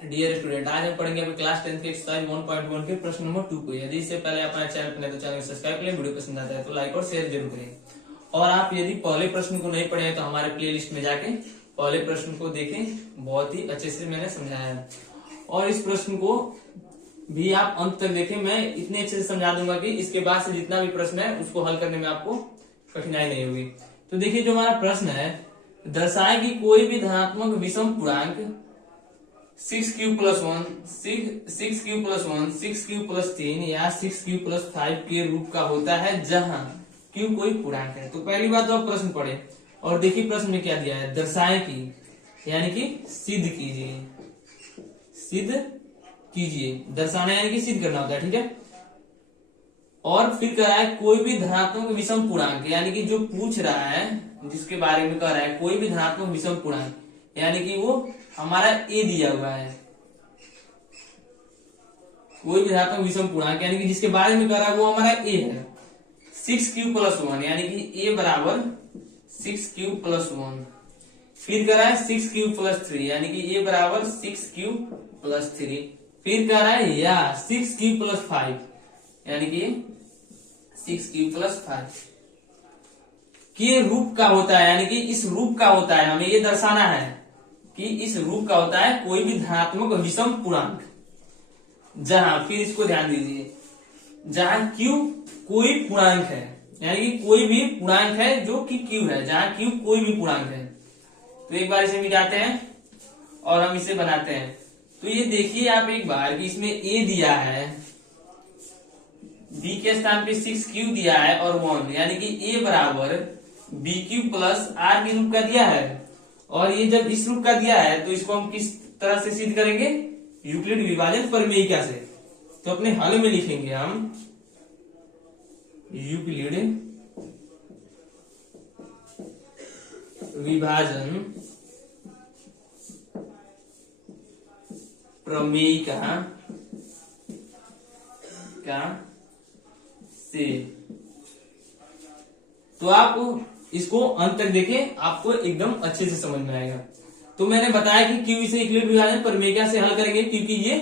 Dear student, आज हम पढ़ेंगे अपने क्लास 10 के एक्सरसाइज 1.1 के प्रश्न नंबर 2 को। यदि इससे पहले आप हमारे चैनल पर नए तो चैनल को सब्सक्राइब करें, वीडियो पसंद आता है तो लाइक और शेयर जरूर करें। और आप यदि पहले प्रश्न को नहीं पढ़े हैं तो हमारे प्ले लिस्ट में जाके पहले प्रश्न को देखें, बहुत ही अच्छे से मैंने समझाया है। और इस प्रश्न को भी आप अंत तक देखें, मैं इतने अच्छे से समझा दूंगा कि इसके बाद से जितना भी प्रश्न है उसको हल करने में आपको कठिनाई नहीं होगी। तो देखिए, जो हमारा प्रश्न है, दर्शाए कि कोई भी धनात्मक विषम पूर्णांक 6q+1, 6q+1, 6q+3 या 6q+5 के रूप का होता है जहां q कोई पूर्णांक है। तो पहली बात तो आप प्रश्न पढ़े और देखिए प्रश्न में क्या दिया है। दर्शाए कि यानी कि सिद्ध कीजिए, सिद्ध कीजिए, दर्शाना यानी कि सिद्ध करना होता है, ठीक है। और फिर कह रहा है कोई भी धनात्मक विषम पूर्णांक, यानी कि जो पूछ रहा है, जिसके बारे में कह रहा है कोई भी धनात्मक विषम पूर्णांक, यानी कि वो हमारा ए दिया हुआ है। कोई भी धनात्मक विषम पूर्णांक यानी कि जिसके बारे में कह रहा है वो हमारा ए है। 6q+1 यानी कि ए बराबर 6q+1। फिर कह रहा है 6q+3 यानी कि ए बराबर 6q+3। फिर कह रहा है या 6q+5 यानी कि 6q+5 के रूप का होता है, यानी कि इस रूप का होता है। हमें ये दर्शाना है कि इस रूप का होता है कोई भी धनात्मक विषम पूर्णांक जहां, फिर इसको ध्यान दीजिए, जहां q कोई पूर्णांक है, यानी कि कोई भी पूर्णांक है जो कि q है, जहां q कोई भी पूर्णांक है। तो एक बार इसे मिटाते हैं और हम इसे बनाते हैं। तो ये देखिए आप एक बार कि इसमें a दिया है, b के स्थान पे 6q दिया है और 1, यानी कि a बराबर bq प्लस r के रूप का दिया है। और ये जब इस रूप का दिया है तो इसको हम किस तरह से सिद्ध करेंगे? यूक्लिड विभाजन प्रमेयिका से। तो अपने हल में लिखेंगे हम यूक्लिड विभाजन प्रमेयिका का से। तो आप इसको अंत तक देखें, आपको एकदम अच्छे से समझ में आएगा। तो मैंने बताया कि क्यू इसे यूक्लिड विभाजन प्रमेयिका से हल करेंगे, क्योंकि ये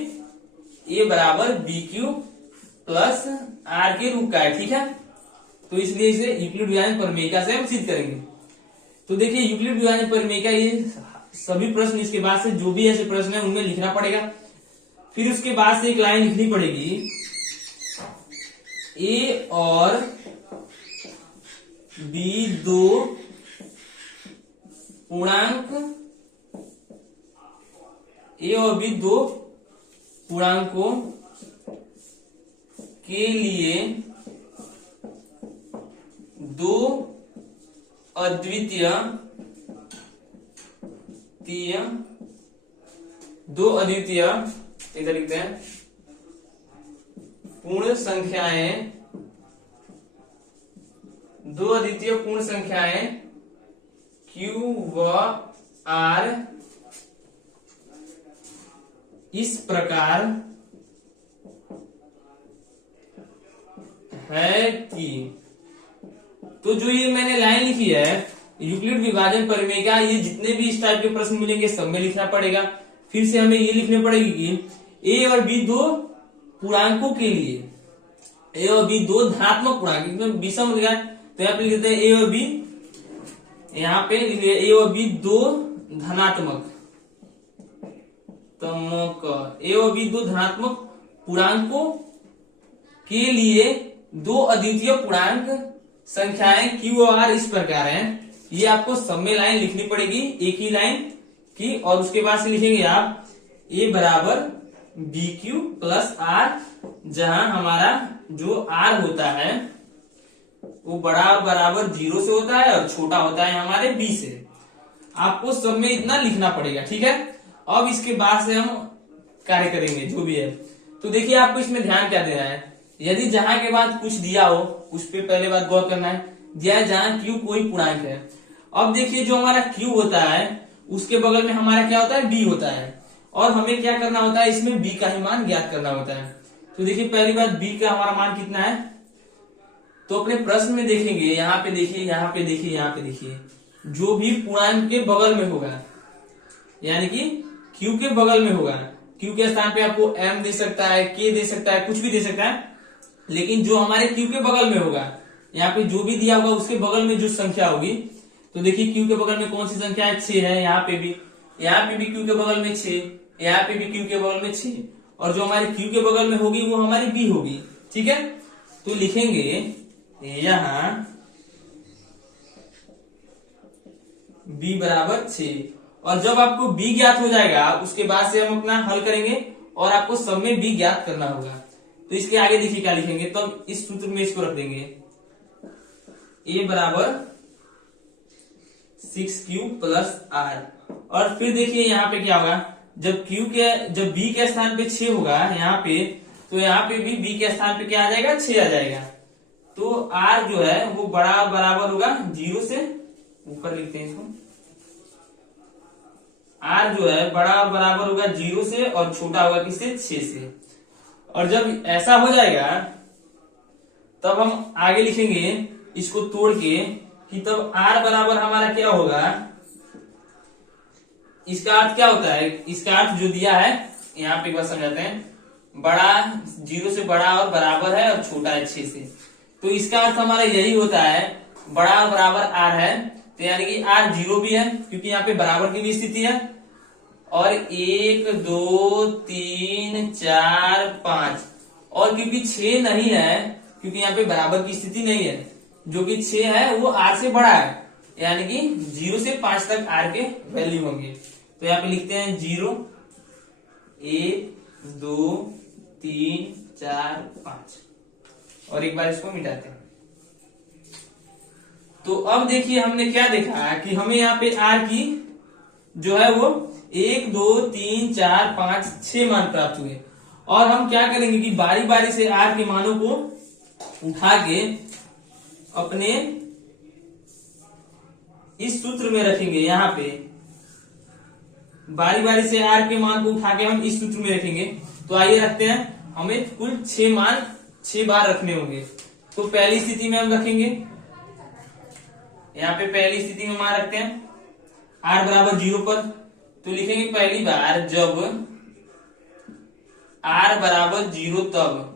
a बराबर bq प्लस r के रूप का है, ठीक है। तो इसलिए इसे यूक्लिड विभाजन प्रमेयिका से हम सिद्ध करेंगे। तो देखिए, यूक्लिड विभाजन प्रमेयिका, ये सभी प्रश्न इसके बाद से जो भी ऐसे प्रश्न है उनमें लिखना पड़ेगा। फिर उसके बाद से एक लाइन लिखनी पड़ेगी, a और b दो पूर्णांक, a और b दो पूर्णांकों के लिए दो अद्वितीय इधर लिखते हैं पूर्ण संख्याएं, दो अद्वितीय पूर्ण संख्याएं q व r इस प्रकार है कि। तो जो ये मैंने लाइन लिखी है यूक्लिड विभाजन प्रमेयिका, ये जितने भी इस टाइप के प्रश्न मिलेंगे सब में लिखना पड़ेगा। फिर से हमें ये लिखने पड़ेगी कि a और b दो पूर्णांकों के लिए, a और b दो धनात्मक पूर्णांक, एकदम विषम लिखा है तो यहाँ पे लिख देते हैं a और b, यहाँ पे लिखिए a और b दो धनात्मक a और b दो धनात्मक पूर्णांकों के लिए दो अद्वितीय पूर्णांक संख्याएं q और r इस प्रकार हैं। ये आपको सब में लाइन लिखनी पड़ेगी, एक ही लाइन की। और उसके बाद से लिखेंगे आप a बराबर bq प्लस r, जहां हमारा जो r होता है वो बड़ा बराबर 0 से होता है और छोटा होता है हमारे b से। आपको सब में इतना लिखना पड़ेगा, ठीक है। अब इसके बाद से हम कार्य करेंगे जो भी है। तो देखिए, आपको इसमें ध्यान क्या देना है, यदि जहां के बाद कुछ दिया हो उस पे पहले बात गौर करना है। दिया है जहां q कोई पूर्णांक है। अब देखिए, जो हमारा q होता है उसके बगल में हमारा क्या होता है? b होता है। और हमें क्या करना होता है? इसमें b का ही मान ज्ञात करना होता है। तो देखिए, पहली बात b का हमारा मान कितना है? तो अपने प्रश्न में देखेंगे, यहाँ पे देखिए, यहाँ पे देखिए, यहाँ पे देखिए, जो भी पूर्णांक के बगल में होगा यानी कि q के बगल में होगा क्यू के स्थान पे आपको एम दे सकता है, के दे सकता है, कुछ भी दे सकता है, लेकिन जो हमारे क्यू के बगल में होगा, यहाँ पे जो भी दिया होगा उसके बगल में जो संख्या होगी, तो देखिए क्यू के बगल में कौन सी संख्या है, 6 है, यहाँ पे भी क्यू के बगल में 6, यहाँ पे भी क्यू के बगल में 6, और जो हमारी क्यू के बगल में होगी वो हमारी बी होगी। ठीक है, तो लिखेंगे यहाँ बी बराबर 6, और जब आपको बी ज्ञात हो जाएगा उसके बाद से हम अपना हल करेंगे और आपको सब में बी ज्ञात करना होगा। तो इसके आगे देखिए क्या लिखेंगे, तो इस सूत्र में इसको रख देंगे, ए बराबर 6q प्लस आर, और फिर देखिए यहाँ पे क्या होगा, जब बी के स्थान पे 6 होगा यहाँ पे, तो यहाँ पे भी बी के स्थान पे क्या आ जाएगा, 6 आ जाएगा। तो आर जो है वो बड़ा बराबर होगा 0 से, ऊपर लिखते हैं इसको, आर जो है बड़ा और बराबर होगा 0 से और छोटा होगा किससे, 6 से। और जब ऐसा हो जाएगा तब हम आगे लिखेंगे इसको तोड़ के कि तब आर बराबर हमारा क्या होगा, इसका अर्थ क्या होता है, इसका अर्थ जो दिया है यहाँ पे एक बार समझाते हैं, बड़ा 0 से बड़ा और बराबर है और छोटा है 6 से, तो इसका अर्थ हमारा यही होता है, बड़ा और बराबर आर है, तो यानी कि आर 0 भी है क्योंकि यहाँ पे बराबर की भी स्थिति है, और 1 2 3 4 5, और क्योंकि 6 नहीं है क्योंकि यहाँ पे बराबर की स्थिति नहीं है, जो कि 6 है वो आर से बड़ा है, यानी कि 0 से 5 तक आर के वैल्यू होंगे। तो यहाँ पे लिखते हैं 0 1 2 3 4 5, और एक बार इसको मिटाते हैं। तो अब देखिए हमने क्या देखा कि हमें यहाँ पे आर की जो है वो 1 2 3 4 5 6 मान प्राप्त हुए, और हम क्या करेंगे कि बारी बारी से आर के मानों को उठा के अपने इस सूत्र में रखेंगे, यहाँ पे बारी बारी से आर के मान को उठा के हम इस सूत्र में रखेंगे। तो आइए रखते हैं, हमें कुल 6 मान 6 बार रखने होंगे। तो पहली स्थिति में हम रखेंगे, यहाँ पे पहली स्थिति में मान रखते हैं आर बराबर 0 पर, तो लिखेंगे पहली बार जब आर बराबर 0 तब।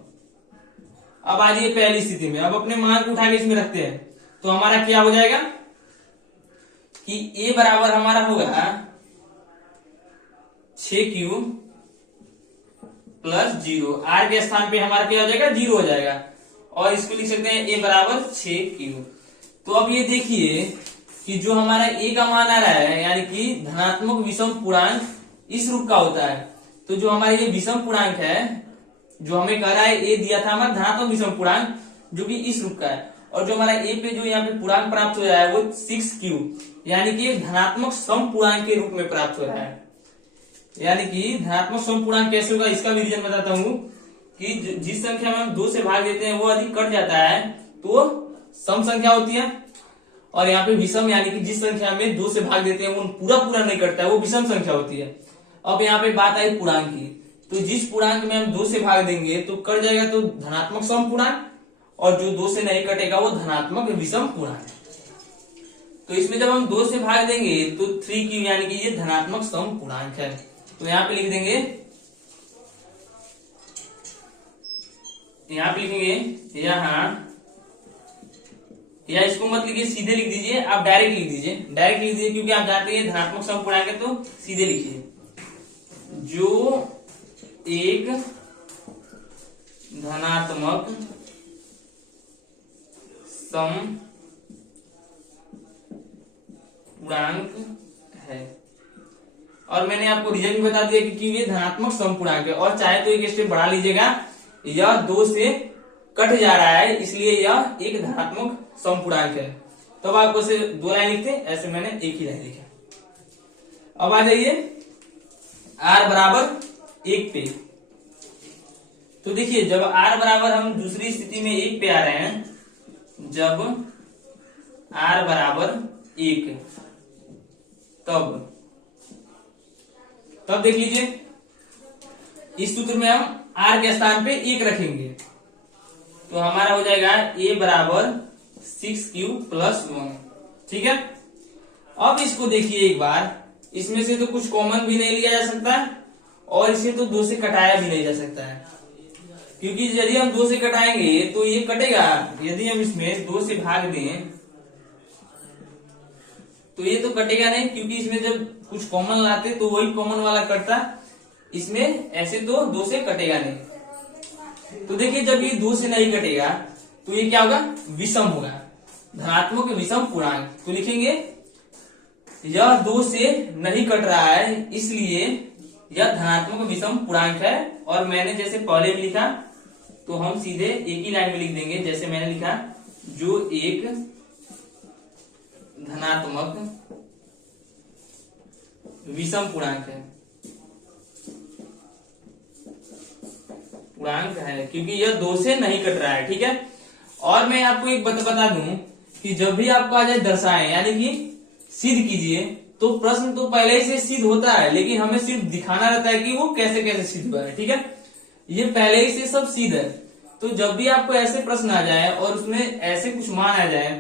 अब आ जाइए पहली स्थिति में, अब अपने मान को उठा के इसमें रखते हैं, तो हमारा क्या हो जाएगा कि ए बराबर हमारा होगा 6q प्लस 0, आर के स्थान पे हमारा क्या हो जाएगा, 0 हो जाएगा, और इसको लिख सकते हैं ए बराबर 6q। तो अब ये देखिए कि जो हमारा ए का मान आ रहा है, यानी कि धनात्मक विषम पूर्णांक इस रूप का होता है। तो जो हमारे ये विषम पूर्णांक है, जो हमें कह रहा है ए दिया था हमारा धनात्मक विषम पूर्णांक, जो कि इस रूप का है, और जो हमारा ए पे जो यहाँ पे पूर्णांक प्राप्त हो रहा है वो 6q, यानी कि धनात्मक सम पूर्णांक के रूप में प्राप्त हो रहा है। यानी कि धनात्मक सम पूर्णांक कैसे होगा, इसका भी रीजन बताता हूँ कि जिस संख्या में हम 2 से भाग देते हैं वो अधिक कट जाता है तो सम संख्या होती है, और यहाँ पे विषम यानी कि जिस संख्या में 2 से भाग देते हैं वो पूरा नहीं कटता है, वो विषम संख्या होती है। अब यहाँ पे बात आई पूर्णांक की, तो जिस पूर्णांक में हम 2 से भाग देंगे तो कट जाएगा तो धनात्मक सम पूर्णांक, और जो 2 से नहीं कटेगा वो धनात्मक विषम पूर्णांक। तो इसमें जब हम 2 से भाग देंगे तो 3q, यानी कि ये धनात्मक सम पूर्णांक है। तो यहाँ पे लिख देंगे, यहाँ पे लिखेंगे या इसको मत लिखिए, सीधे लिख दीजिए, आप डायरेक्ट लिख दीजिए, क्योंकि आप जानते हैं धनात्मक सम पूर्णांक है, तो सीधे लिखिए, जो एक धनात्मक सम पूर्णांक है। और मैंने आपको रीजन भी बता दिया कि ये धनात्मक सम पूर्णांक है, और चाहे तो एक स्टेप बढ़ा लीजिएगा, यह 2 से कट जा रहा है इसलिए यह एक धनात्मक सम पूर्णांक है। तब आपको से 2 लाइन लिखते, ऐसे मैंने एक ही लाइन लिखा। अब आ जाइए r बराबर 1 पे, तो देखिए जब r बराबर हम दूसरी स्थिति में 1 पे आ रहे हैं, जब r बराबर 1 तब देख लीजिए इस सूत्र में हम r के स्थान पे 1 रखेंगे, तो हमारा हो जाएगा a बराबर 6q प्लस 1। ठीक है, अब इसको देखिए एक बार, इसमें से तो कुछ कॉमन भी नहीं लिया जा सकता और इसे तो 2 से कटाया भी नहीं जा सकता है, क्योंकि यदि हम 2 से कटाएंगे तो ये कटेगा। यदि हम इसमें 2 से भाग दें तो ये तो कटेगा नहीं, क्योंकि इसमें जब कुछ कॉमन लाते तो वही कॉमन वाला कटता, इसमें ऐसे तो 2 से कटेगा नहीं। तो देखिए जब ये 2 से नहीं कटेगा तो ये क्या होगा, विषम होगा, धनात्मक विषम पूर्णांक। तो लिखेंगे यह 2 से नहीं कट रहा है, इसलिए यह धनात्मक विषम पूर्णांक है। और मैंने जैसे पहले भी लिखा तो हम सीधे एक ही लाइन में लिख देंगे, जैसे मैंने लिखा जो एक धनात्मक विषम पूर्णांक है, क्योंकि यह 2 से नहीं कट रहा है। ठीक है। और मैं आपको एक बता दूं कि जब भी आपको आ जाए दर्शाएं यानी कि सिद्ध कीजिए, तो प्रश्न तो पहले ही से सिद्ध होता है, लेकिन हमें सिर्फ दिखाना रहता है कि वो कैसे कैसे सिद्ध हुआ है। ठीक है। ये पहले ही से सब सिद्ध है। तो जब भी आपको ऐसे प्रश्न आ जाए और उसमें ऐसे कुछ मान आ जाए,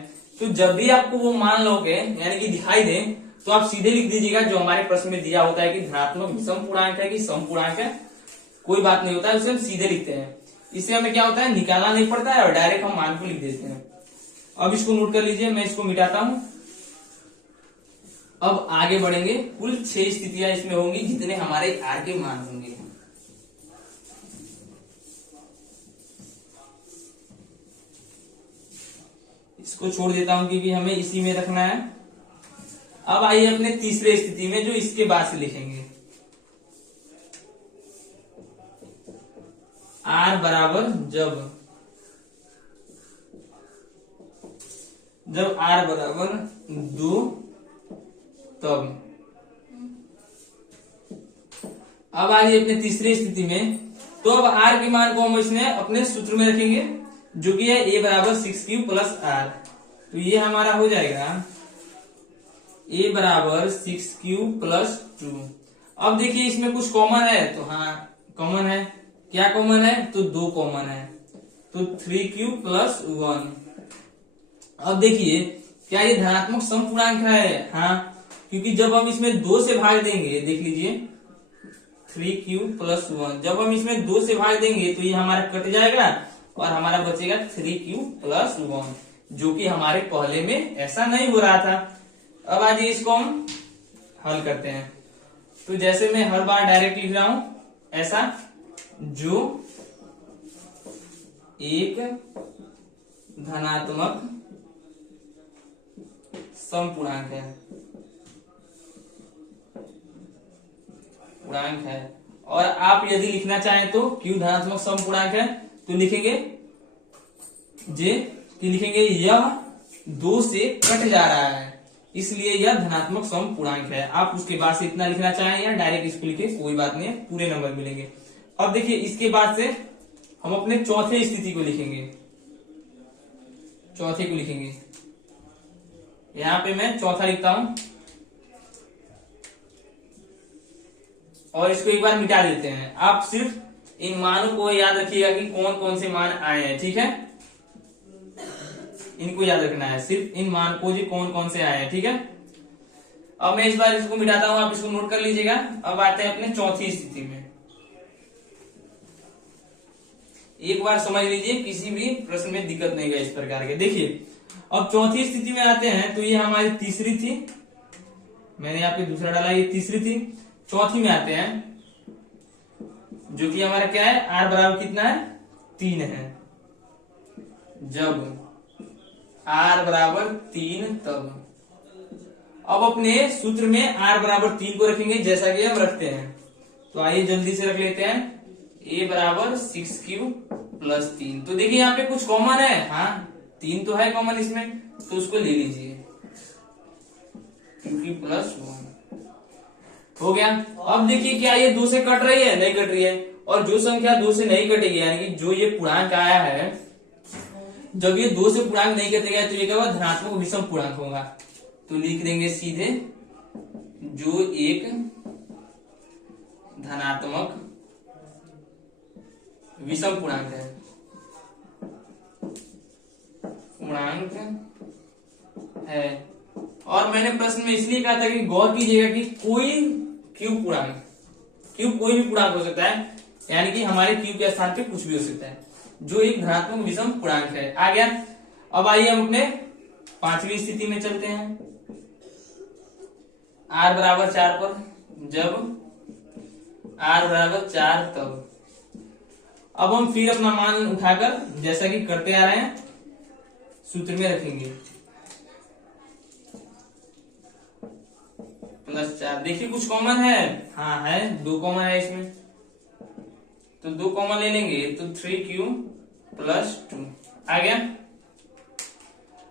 तो जब भी आपको वो मान लोगे यानी कि दिखाई दे, तो आप सीधे लिख दीजिएगा जो हमारे प्रश्न में दिया होता है कि धनात्मक विषम पूर्णांक है कि सम पूर्णांक है, कोई बात नहीं होता है, उसे हम सीधे लिखते हैं। इससे हमें क्या होता है, निकालना नहीं पड़ता है और डायरेक्ट हम मान को लिख देते हैं। अब इसको नोट कर लीजिए, मैं इसको मिटाता हूं। अब आगे बढ़ेंगे। कुल 6 स्थितियां इसमें होंगी जितने हमारे आर के मान होंगे। इसको छोड़ देता हूं क्योंकि हमें इसी में रखना है। अब आइए अपने तीसरे स्थिति में, जो इसके बाद से लिखेंगे। आर बराबर जब आर बराबर 2 तब। अब आ गई अपने तीसरी स्थिति में। तो अब आर के मान को हम इसमें अपने सूत्र में रखेंगे, जो कि है ए बराबर 6 प्लस आर। तो ये हमारा हो जाएगा ए बराबर 6 प्लस 2। अब देखिए इसमें कुछ कॉमन है, तो हाँ कॉमन है। क्या कॉमन है, तो 2 कॉमन है, तो 3 प्लस 1। अब देखिए क्या ये धनात्मक सम पूर्णांक है, हाँ, क्योंकि जब हम इसमें 2 से भाग देंगे, देख लीजिए 3 प्लस 1, जब हम इसमें 2 से भाग देंगे तो ये हमारा कट जाएगा और हमारा बचेगा 3 प्लस 1, जो कि हमारे पहले में ऐसा नहीं हो रहा था। अब आज इसको हम हल करते हैं। तो जैसे मैं हर बार डायरेक्ट लिख रहा हूं, ऐसा जो एक धनात्मक समपूर्णांक है, और आप यदि लिखना चाहें तो क्यों धनात्मक समपूर्णांक है, तो लिखेंगे लिखेंगे यह 2 से कट जा रहा है, इसलिए यह धनात्मक समपूर्णांक है। आप उसके बाद से इतना लिखना चाहें या डायरेक्ट इसको लिखे, कोई बात नहीं, पूरे नंबर मिलेंगे। अब देखिए इसके बाद से हम अपने चौथे स्थिति को लिखेंगे। यहां पे मैं चौथा लिखता हूं और इसको एक बार मिटा देते हैं। आप सिर्फ इन मानों को याद रखिएगा कि कौन कौन से मान आए हैं, ठीक है, इनको याद रखना है, सिर्फ इन मान को जी कौन कौन से आए हैं, ठीक है। अब मैं इस बार इसको मिटाता हूं, आप इसको नोट कर लीजिएगा। अब आते हैं अपने चौथी स्थिति में। एक बार समझ लीजिए, किसी भी प्रश्न में दिक्कत नहीं गई इस प्रकार के। देखिए अब चौथी स्थिति में आते हैं, तो ये हमारी तीसरी थी, मैंने यहाँ पे दूसरा डाला, ये तीसरी थी। चौथी में आते हैं, जो कि हमारा क्या है, आर बराबर कितना है, 3 है। जब आर बराबर 3 तब। अब अपने सूत्र में आर बराबर 3 को रखेंगे, जैसा कि हम रखते हैं। तो आइए जल्दी से रख लेते हैं, ए बराबर 6 प्लस 3। तो देखिए यहाँ पे कुछ कॉमन है, हाँ 3 तो है कॉमन इसमें, तो उसको ले लीजिए, क्योंकि प्लस 1 हो गया। अब देखिए क्या ये 2 से कट रही है, नहीं कट रही है, और जो संख्या 2 से नहीं कटेगी, यानी कि जो ये पूर्णांक आया है, जब ये 2 से पूर्णांक नहीं कटेगा तो ये क्या होगा, धनात्मक विषम पूर्णांक होगा। तो लिख देंगे सीधे जो एक धनात्मक विषम पूर्णांक है। और मैंने प्रश्न में इसलिए कहा था कि गौर कीजिएगा कि कोई क्यू क्यू कोई भी पूर्णांक हो सकता है, यानी कि हमारे क्यू के स्थान पे कुछ भी हो सकता है, जो एक धनात्मक विषम पूर्णांक है। आ गया। अब आइए हम अपने पांचवी स्थिति में चलते हैं। r बराबर 4 पर जब r बराबर 4 तब अब हम फिर अपना मान उठाकर जैसा कि करते आ रहे हैं सूत्र में रखेंगे +4। देखिए कुछ कॉमन है, हाँ है, 2 कॉमन है इसमें, तो 2 कॉमन ले लेंगे तो 3q + 2 आ गया।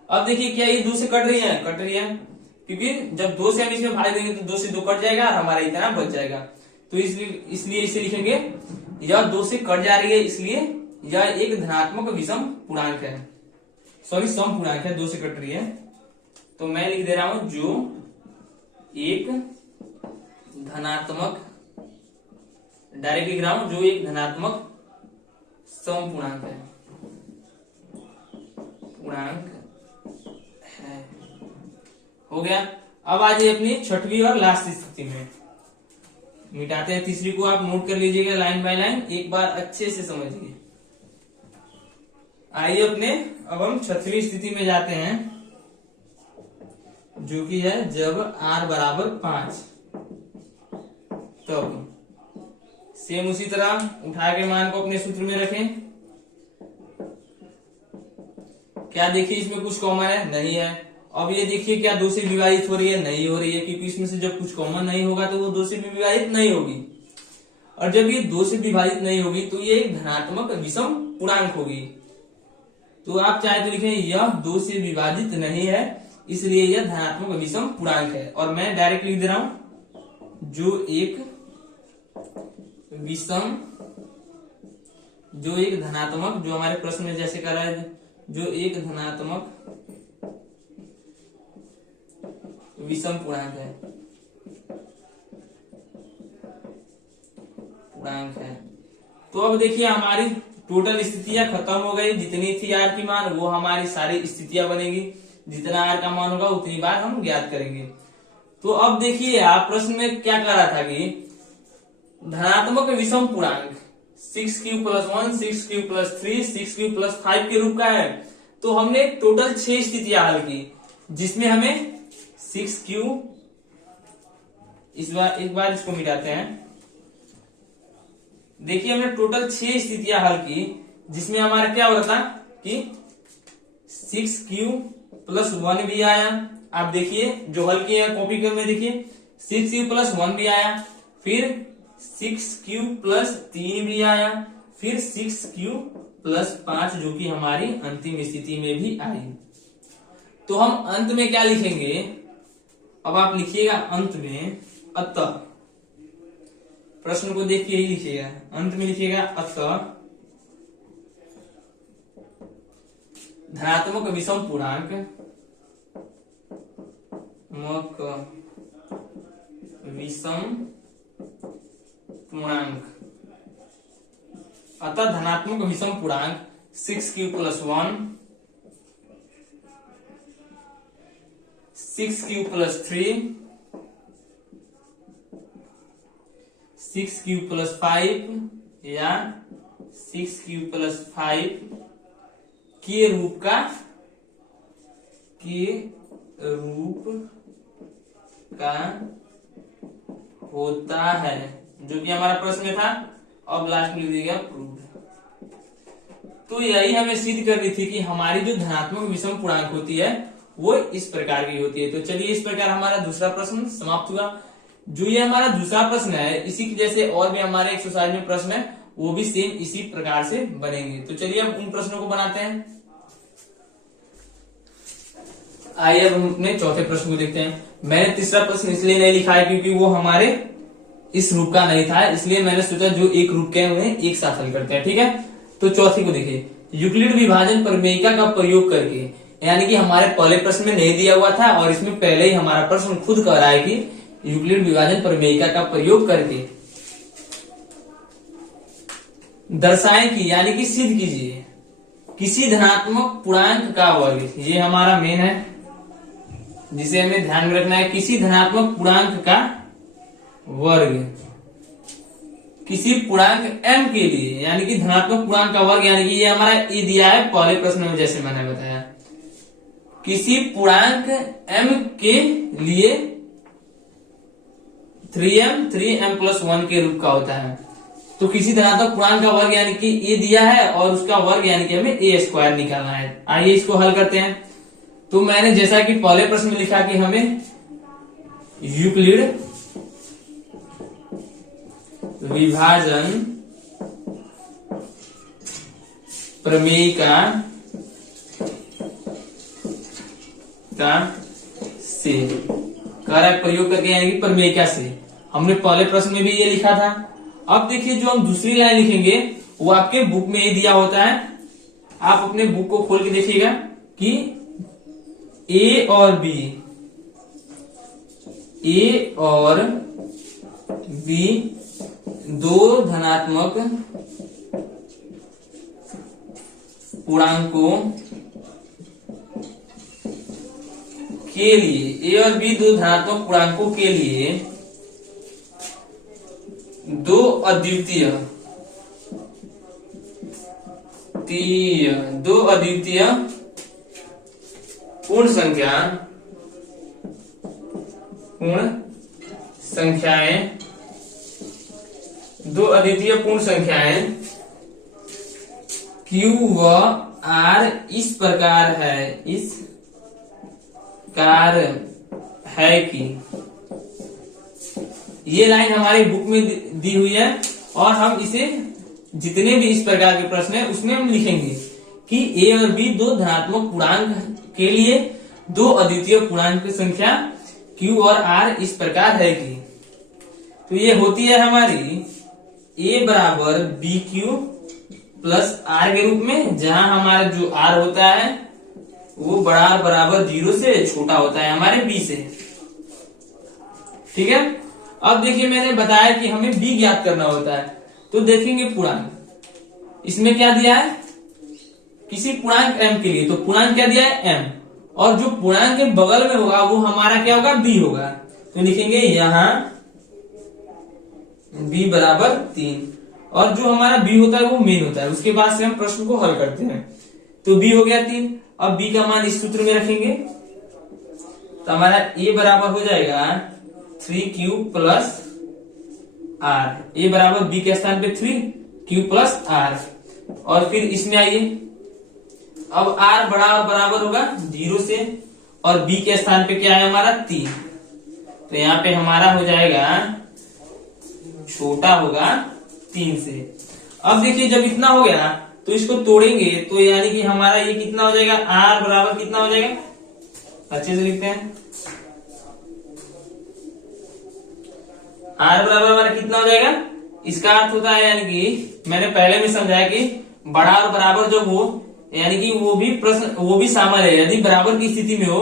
अब देखिए क्या ये 2 से कट रही है, क्योंकि जब 2 से हम इसमें भाग देंगे तो 2 से 2 कट जाएगा और हमारा इतना बच जाएगा, तो इसलिए इसे लिखेंगे यह 2 से कट जा रही है, इसलिए यह एक धनात्मक विषम पूर्णांक है, सॉरी सम पूर्णांक है, 2 से कट रही है। तो मैं लिख दे रहा हूं जो एक धनात्मक, डायरेक्ट लिख रहा हूं जो एक धनात्मक सम पूर्णांक है, हो गया। अब आ जाइए अपनी छठवीं और लास्ट स्थिति में, मिटाते हैं तीसरी को, आप नोट कर लीजिएगा लाइन बाय लाइन, एक बार अच्छे से समझिए। आइए अपने अब हम छठवीं स्थिति में जाते हैं, जो कि है जब r बराबर 5 तब। सेम उसी तरह उठा के मान को अपने सूत्र में रखें। क्या देखिए इसमें कुछ कॉमन है? नहीं है। अब ये देखिए क्या 2 से विभाजित हो रही है? नहीं हो रही है, क्योंकि इसमें से जब कुछ कॉमन नहीं होगा तो वो 2 से भी विभाजित नहीं होगी, और जब ये 2 से विभाजित नहीं होगी तो ये एक धनात्मक विषम पूर्णांक होगी। तो आप चाहे तो लिखें यह 2 से विभाजित नहीं है, इसलिए यह धनात्मक विषम पूर्णांक है। और मैं डायरेक्ट लिख दे रहा हूं जो एक विषम, जो एक धनात्मक, जो हमारे प्रश्न में जैसे कह रहा है, जो एक धनात्मक विषम पूर्णांक है। तो अब देखिए हमारी टोटल स्थितियां खत्म हो गई, जितनी थी r की मान वो हमारी सारी स्थितियां बनेगी, जितना r का मान होगा उतनी बार हम ज्ञात करेंगे। तो अब देखिए आप प्रश्न में क्या कह रहा था कि धनात्मक विषम पूर्णांक 6q + 1, 6q + 3, 6q + 5 के रूप का है। तो हमने टोटल 6 स्थितियां हल की, जिसमें हमें 6q, एक बार इसको मिटाते हैं। देखिए हमने टोटल 6 स्थितियां हल की, जिसमें हमारा क्या हो रहा था कि 6q + 1 भी आया। आप देखिए जो हल किए हैं कॉपी कर में देखिए 6q + 1 भी आया, फिर 6q + 3 भी आया, फिर 6q + 5 जो कि हमारी अंतिम स्थिति में भी आई। तो हम अंत में क्या लिखेंगे? अब आप लिखिएगा अंत में अतः, प्रश्न को देख के ही लिखिएगा, अंत में लिखिएगा अतः धनात्मक विषम पूर्णांक अतः धनात्मक विषम पूर्णांक 6q + 1, 6q + 3, 6q + 5 या 6q + 5 के रूप का होता है, जो कि हमारा प्रश्न में था। अब लास्ट में लिख दिया प्रूव्ड। तो यही हमें सिद्ध करनी थी कि हमारी जो धनात्मक विषम पूर्णांक होती है वो इस प्रकार की होती है। तो चलिए इस प्रकार हमारा दूसरा प्रश्न समाप्त हुआ। जो ये हमारा दूसरा प्रश्न है, इसी की जैसे और भी हमारे एक्सरसाइज में प्रश्न है, वो भी सेम इसी प्रकार से बनेंगे। तो चलिए अब उन प्रश्नों को बनाते हैं। आइए अब हम अपने चौथे प्रश्न को देखते हैं। मैंने तीसरा प्रश्न इसलिए नहीं लिखा है क्योंकि वो हमारे इस रूप का नहीं था, इसलिए मैंने सोचा जो एक रूप के हैं उन्हें एक साथ हल करते हैं, ठीक है। तो चौथी को देखिए, यूक्लिड विभाजन प्रमेयिका का प्रयोग करके, यानी कि हमारे पहले प्रश्न में नहीं दिया हुआ था और इसमें पहले ही हमारा प्रश्न खुद कह रहा है कि यूक्लिड विभाजन प्रमेयिका का प्रयोग करके दर्शाएं कि, यानी कि सिद्ध कीजिए किसी धनात्मक पूर्णांक का वर्ग, ये हमारा मेन है जिसे हमें ध्यान में रखना है। किसी धनात्मक पूर्णांक का वर्ग किसी पूर्णांक m के लिए, यानी कि धनात्मक पूर्णांक का वर्ग, यानी कि ये हमारा ए दिया है पहले प्रश्न में जैसे मैंने बताया, किसी पूर्णांक m के लिए 3m+1 के रूप का होता है। तो किसी धनात्मक पूर्णांक का वर्ग यानी कि ए दिया है और उसका वर्ग यानी कि हमें ए स्क्वायर निकालना है। आइए इसको हल करते हैं। तो मैंने जैसा कि पहले प्रश्न में लिखा कि हमें यूक्लिड विभाजन प्रमेय का से कह रहा है प्रयोग करके, यानी कि प्रमेय का से। हमने पहले प्रश्न में भी ये लिखा था। अब देखिए जो हम दूसरी लाइन लिखेंगे वो आपके बुक में ये दिया होता है। आप अपने बुक को खोल के देखिएगा कि ए और बी दो धनात्मक पूर्णांकों के लिए, ए और बी दो धनात्मक पूर्णांकों के लिए दो अद्वितीय पूर्ण संख्याएं Q व R इस प्रकार है कि, ये लाइन हमारी बुक में दी हुई है और हम इसे जितने भी इस प्रकार के प्रश्न है उसमें हम लिखेंगे कि ए और बी दो धनात्मक पूर्णांक के लिए दो अद्वितीय पूर्णांक की संख्या Q और R इस प्रकार है कि, तो ये होती है हमारी A बराबर BQ प्लस R के रूप में, जहां हमारा जो R होता है वो बराबर 0 से छोटा होता है हमारे B से। ठीक है। अब देखिए मैंने बताया कि हमें B ज्ञात करना होता है। तो देखेंगे पूर्णांक, इसमें क्या दिया है, किसी पूर्णांक m के लिए, तो पूर्णांक क्या दिया है m, और जो पूर्णांक के बगल में होगा वो हमारा क्या होगा, b होगा। तो लिखेंगे यहाँ b बराबर 3, और जो हमारा b होता है वो मेन होता है। उसके बाद से हम प्रश्न को हल करते हैं। तो b हो गया 3। अब b का मान इस सूत्र में रखेंगे तो हमारा a बराबर हो जाएगा 3q प्लस r। a बराबर b के स्थान पे 3q प्लस r, और फिर इसमें आइए, अब r बराबर होगा 0 से और b के स्थान पे क्या है हमारा 3, तो यहाँ पे हमारा हो जाएगा छोटा होगा 3 से। अब देखिए जब इतना हो गया तो इसको तोड़ेंगे तो यानी कि हमारा ये कितना हो जाएगा, r बराबर कितना हो जाएगा, अच्छे से लिखते हैं, r बराबर हमारा कितना हो जाएगा। इसका अर्थ होता है, यानी कि मैंने पहले में समझाया कि बड़ा और बराबर जब हो यानी कि वो भी शामिल है। यदि बराबर की स्थिति में हो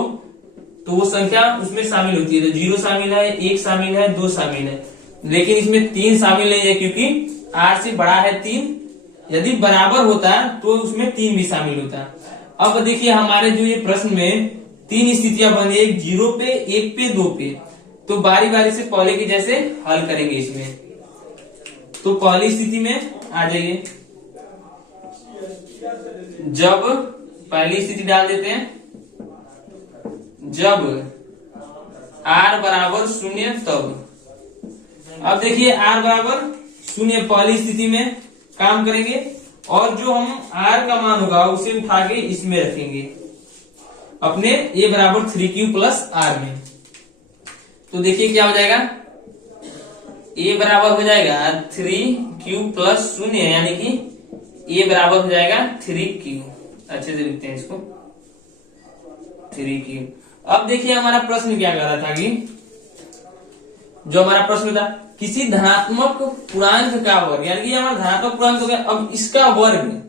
तो वो संख्या उसमें शामिल होती है। तो 0 शामिल है, 1 शामिल है, 2 शामिल है, लेकिन इसमें 3 शामिल नहीं है क्योंकि r से बड़ा है 3। यदि बराबर होता तो उसमें 3 भी शामिल होता। अब देखिए हमारे जो ये प्रश्न में 3 स्थितियां बनी, एक 0 पे, 1 पे, 2 पे। तो बारी बारी से पहले के जैसे हल करेंगे इसमें। तो पहली स्थिति में आ जाइए, जब पहली स्थिति डाल देते हैं, जब r बराबर 0 तब। अब देखिए r बराबर 0 पहली स्थिति में काम करेंगे, और जो हम r का मान होगा उसे उठा के इसमें रखेंगे अपने a बराबर 3q प्लस r में। तो देखिए क्या हो जाएगा, a बराबर हो जाएगा 3q प्लस 0, यानी कि a बराबर हो जाएगा 3q। अच्छे से लिखते हैं इसको 3q। अब देखिए हमारा प्रश्न क्या कर रहा था कि जो हमारा प्रश्न था किसी धनात्मक पूर्णांक का वर्ग, यानी कि हमारा धनात्मक पूर्णांक हो गया। अब इसका वर्ग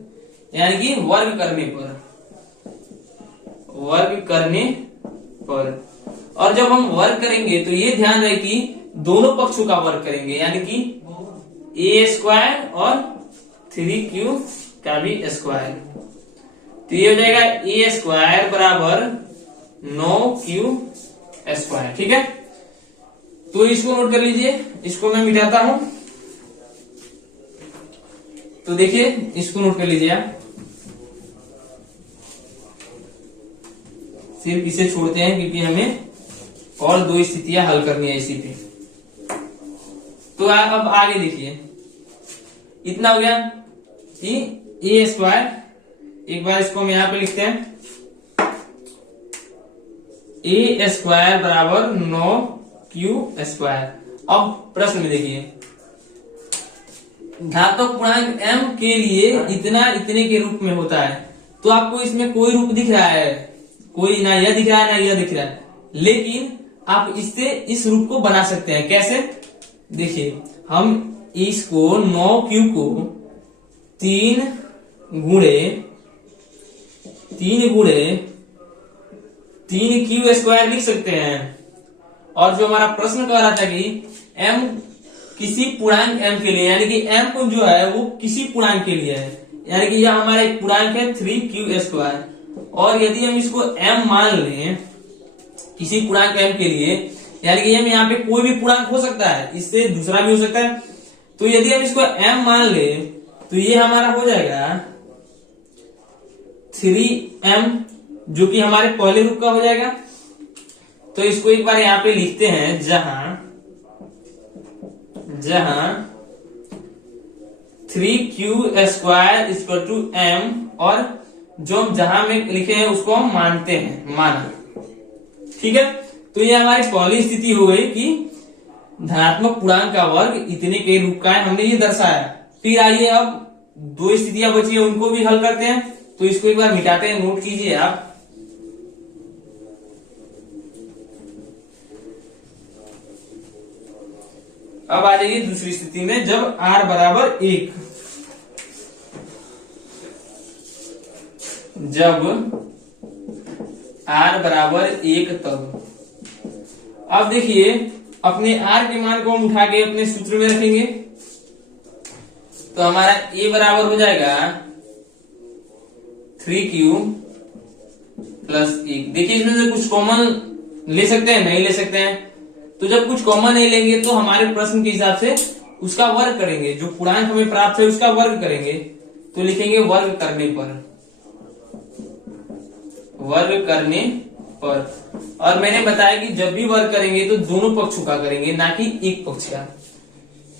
यानी कि वर्ग करने पर, और जब हम वर्ग करेंगे तो ये ध्यान रहे कि दोनों पक्षों का वर्ग करेंगे, यानी कि a स्क्वायर और 3q का भी स्क्वायर। तो ये हो जाएगा a स्क्वायर बराबर 9q स्क्वायर। ठीक है, तो इसको नोट कर लीजिए, इसको मैं मिटाता हूं। तो देखिए इसको नोट कर लीजिए आप, सिर्फ इसे छोड़ते हैं क्योंकि हमें और दो स्थितियां हल करनी है इसी पे। तो अब आगे देखिए, इतना हो गया कि ए स्क्वायर, एक बार इसको हम यहां पे लिखते हैं, ए स्क्वायर बराबर 9q स्क्वायर। अब प्रश्न में देखिए, घातांक पूर्णांक m के लिए इतना इतने के रूप में होता है। तो आपको इसमें कोई रूप दिख रहा है, कोई ना यह दिख रहा है ना यह दिख रहा है, लेकिन आप इससे इस रूप को बना सकते हैं। कैसे? देखिए, हम इसको 9q को 3 गुणे 3q स्क्वायर लिख सकते हैं। और जो हमारा प्रश्न कह रहा था कि m किसी पूर्णांक m के लिए, यानी कि m को जो है वो किसी पूर्णांक के लिए है, यानी कि यह हमारा एक पूर्णांक है 3q स्क्वायर। और यदि हम इसको m मान लें किसी पूर्णांक m के लिए, यानी कि m यहाँ पे कोई भी पूर्णांक हो सकता है, इससे दूसरा भी हो सकता है। तो यदि हम इसको m मान ले तो ये हमारा हो जाएगा 3m, जो कि हमारे पहले रूप का हो जाएगा। तो इसको एक बार यहाँ पे लिखते हैं, जहां 3q square equal to m, और जो हम जहां में लिखे हैं उसको हम मानते हैं, माना। ठीक है, तो ये हमारी पहली स्थिति हो गई कि धनात्मक पूर्णांक का वर्ग इतने के रूप का है, हमने ये दर्शाया। फिर आइए अब दो स्थितियां बची है उनको भी हल करते हैं। तो इसको एक बार मिटाते हैं, नोट कीजिए आप। अब आ जाइए दूसरी स्थिति में, जब r बराबर 1, जब r बराबर 1 तब। अब देखिए, अपने r के मान को हम उठा के अपने सूत्र में रखेंगे। तो हमारा a बराबर हो जाएगा 3q प्लस 1। देखिए, इसमें से कुछ कॉमन ले सकते हैं, नहीं ले सकते हैं। तो जब कुछ कॉमन नहीं लेंगे तो हमारे प्रश्न के हिसाब से उसका वर्ग करेंगे, जो पूर्णांक हमें प्राप्त है उसका वर्ग करेंगे। तो लिखेंगे वर्ग करने पर, वर्ग करने पर। और मैंने बताया कि जब भी वर्ग करेंगे तो दोनों पक्षों का करेंगे, ना कि एक पक्ष का।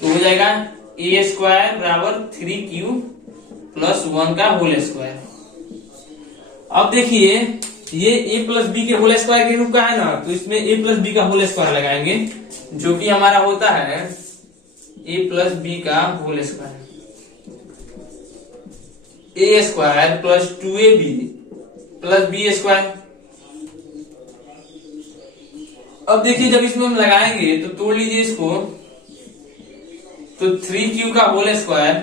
तो हो जाएगा a स्क्वायर बराबर 3q प्लस 1 का होल स्क्वायर। अब देखिए, ये a प्लस बी के होल स्क्वायर के रूप का है ना, तो इसमें a प्लस बी का होल स्क्वायर लगाएंगे, जो कि हमारा होता है a प्लस बी का whole square, a square plus 2ab plus B square. अब देखिए, जब इसमें हम लगाएंगे तो तोड़ लीजिए इसको, तो 3q का होल स्क्वायर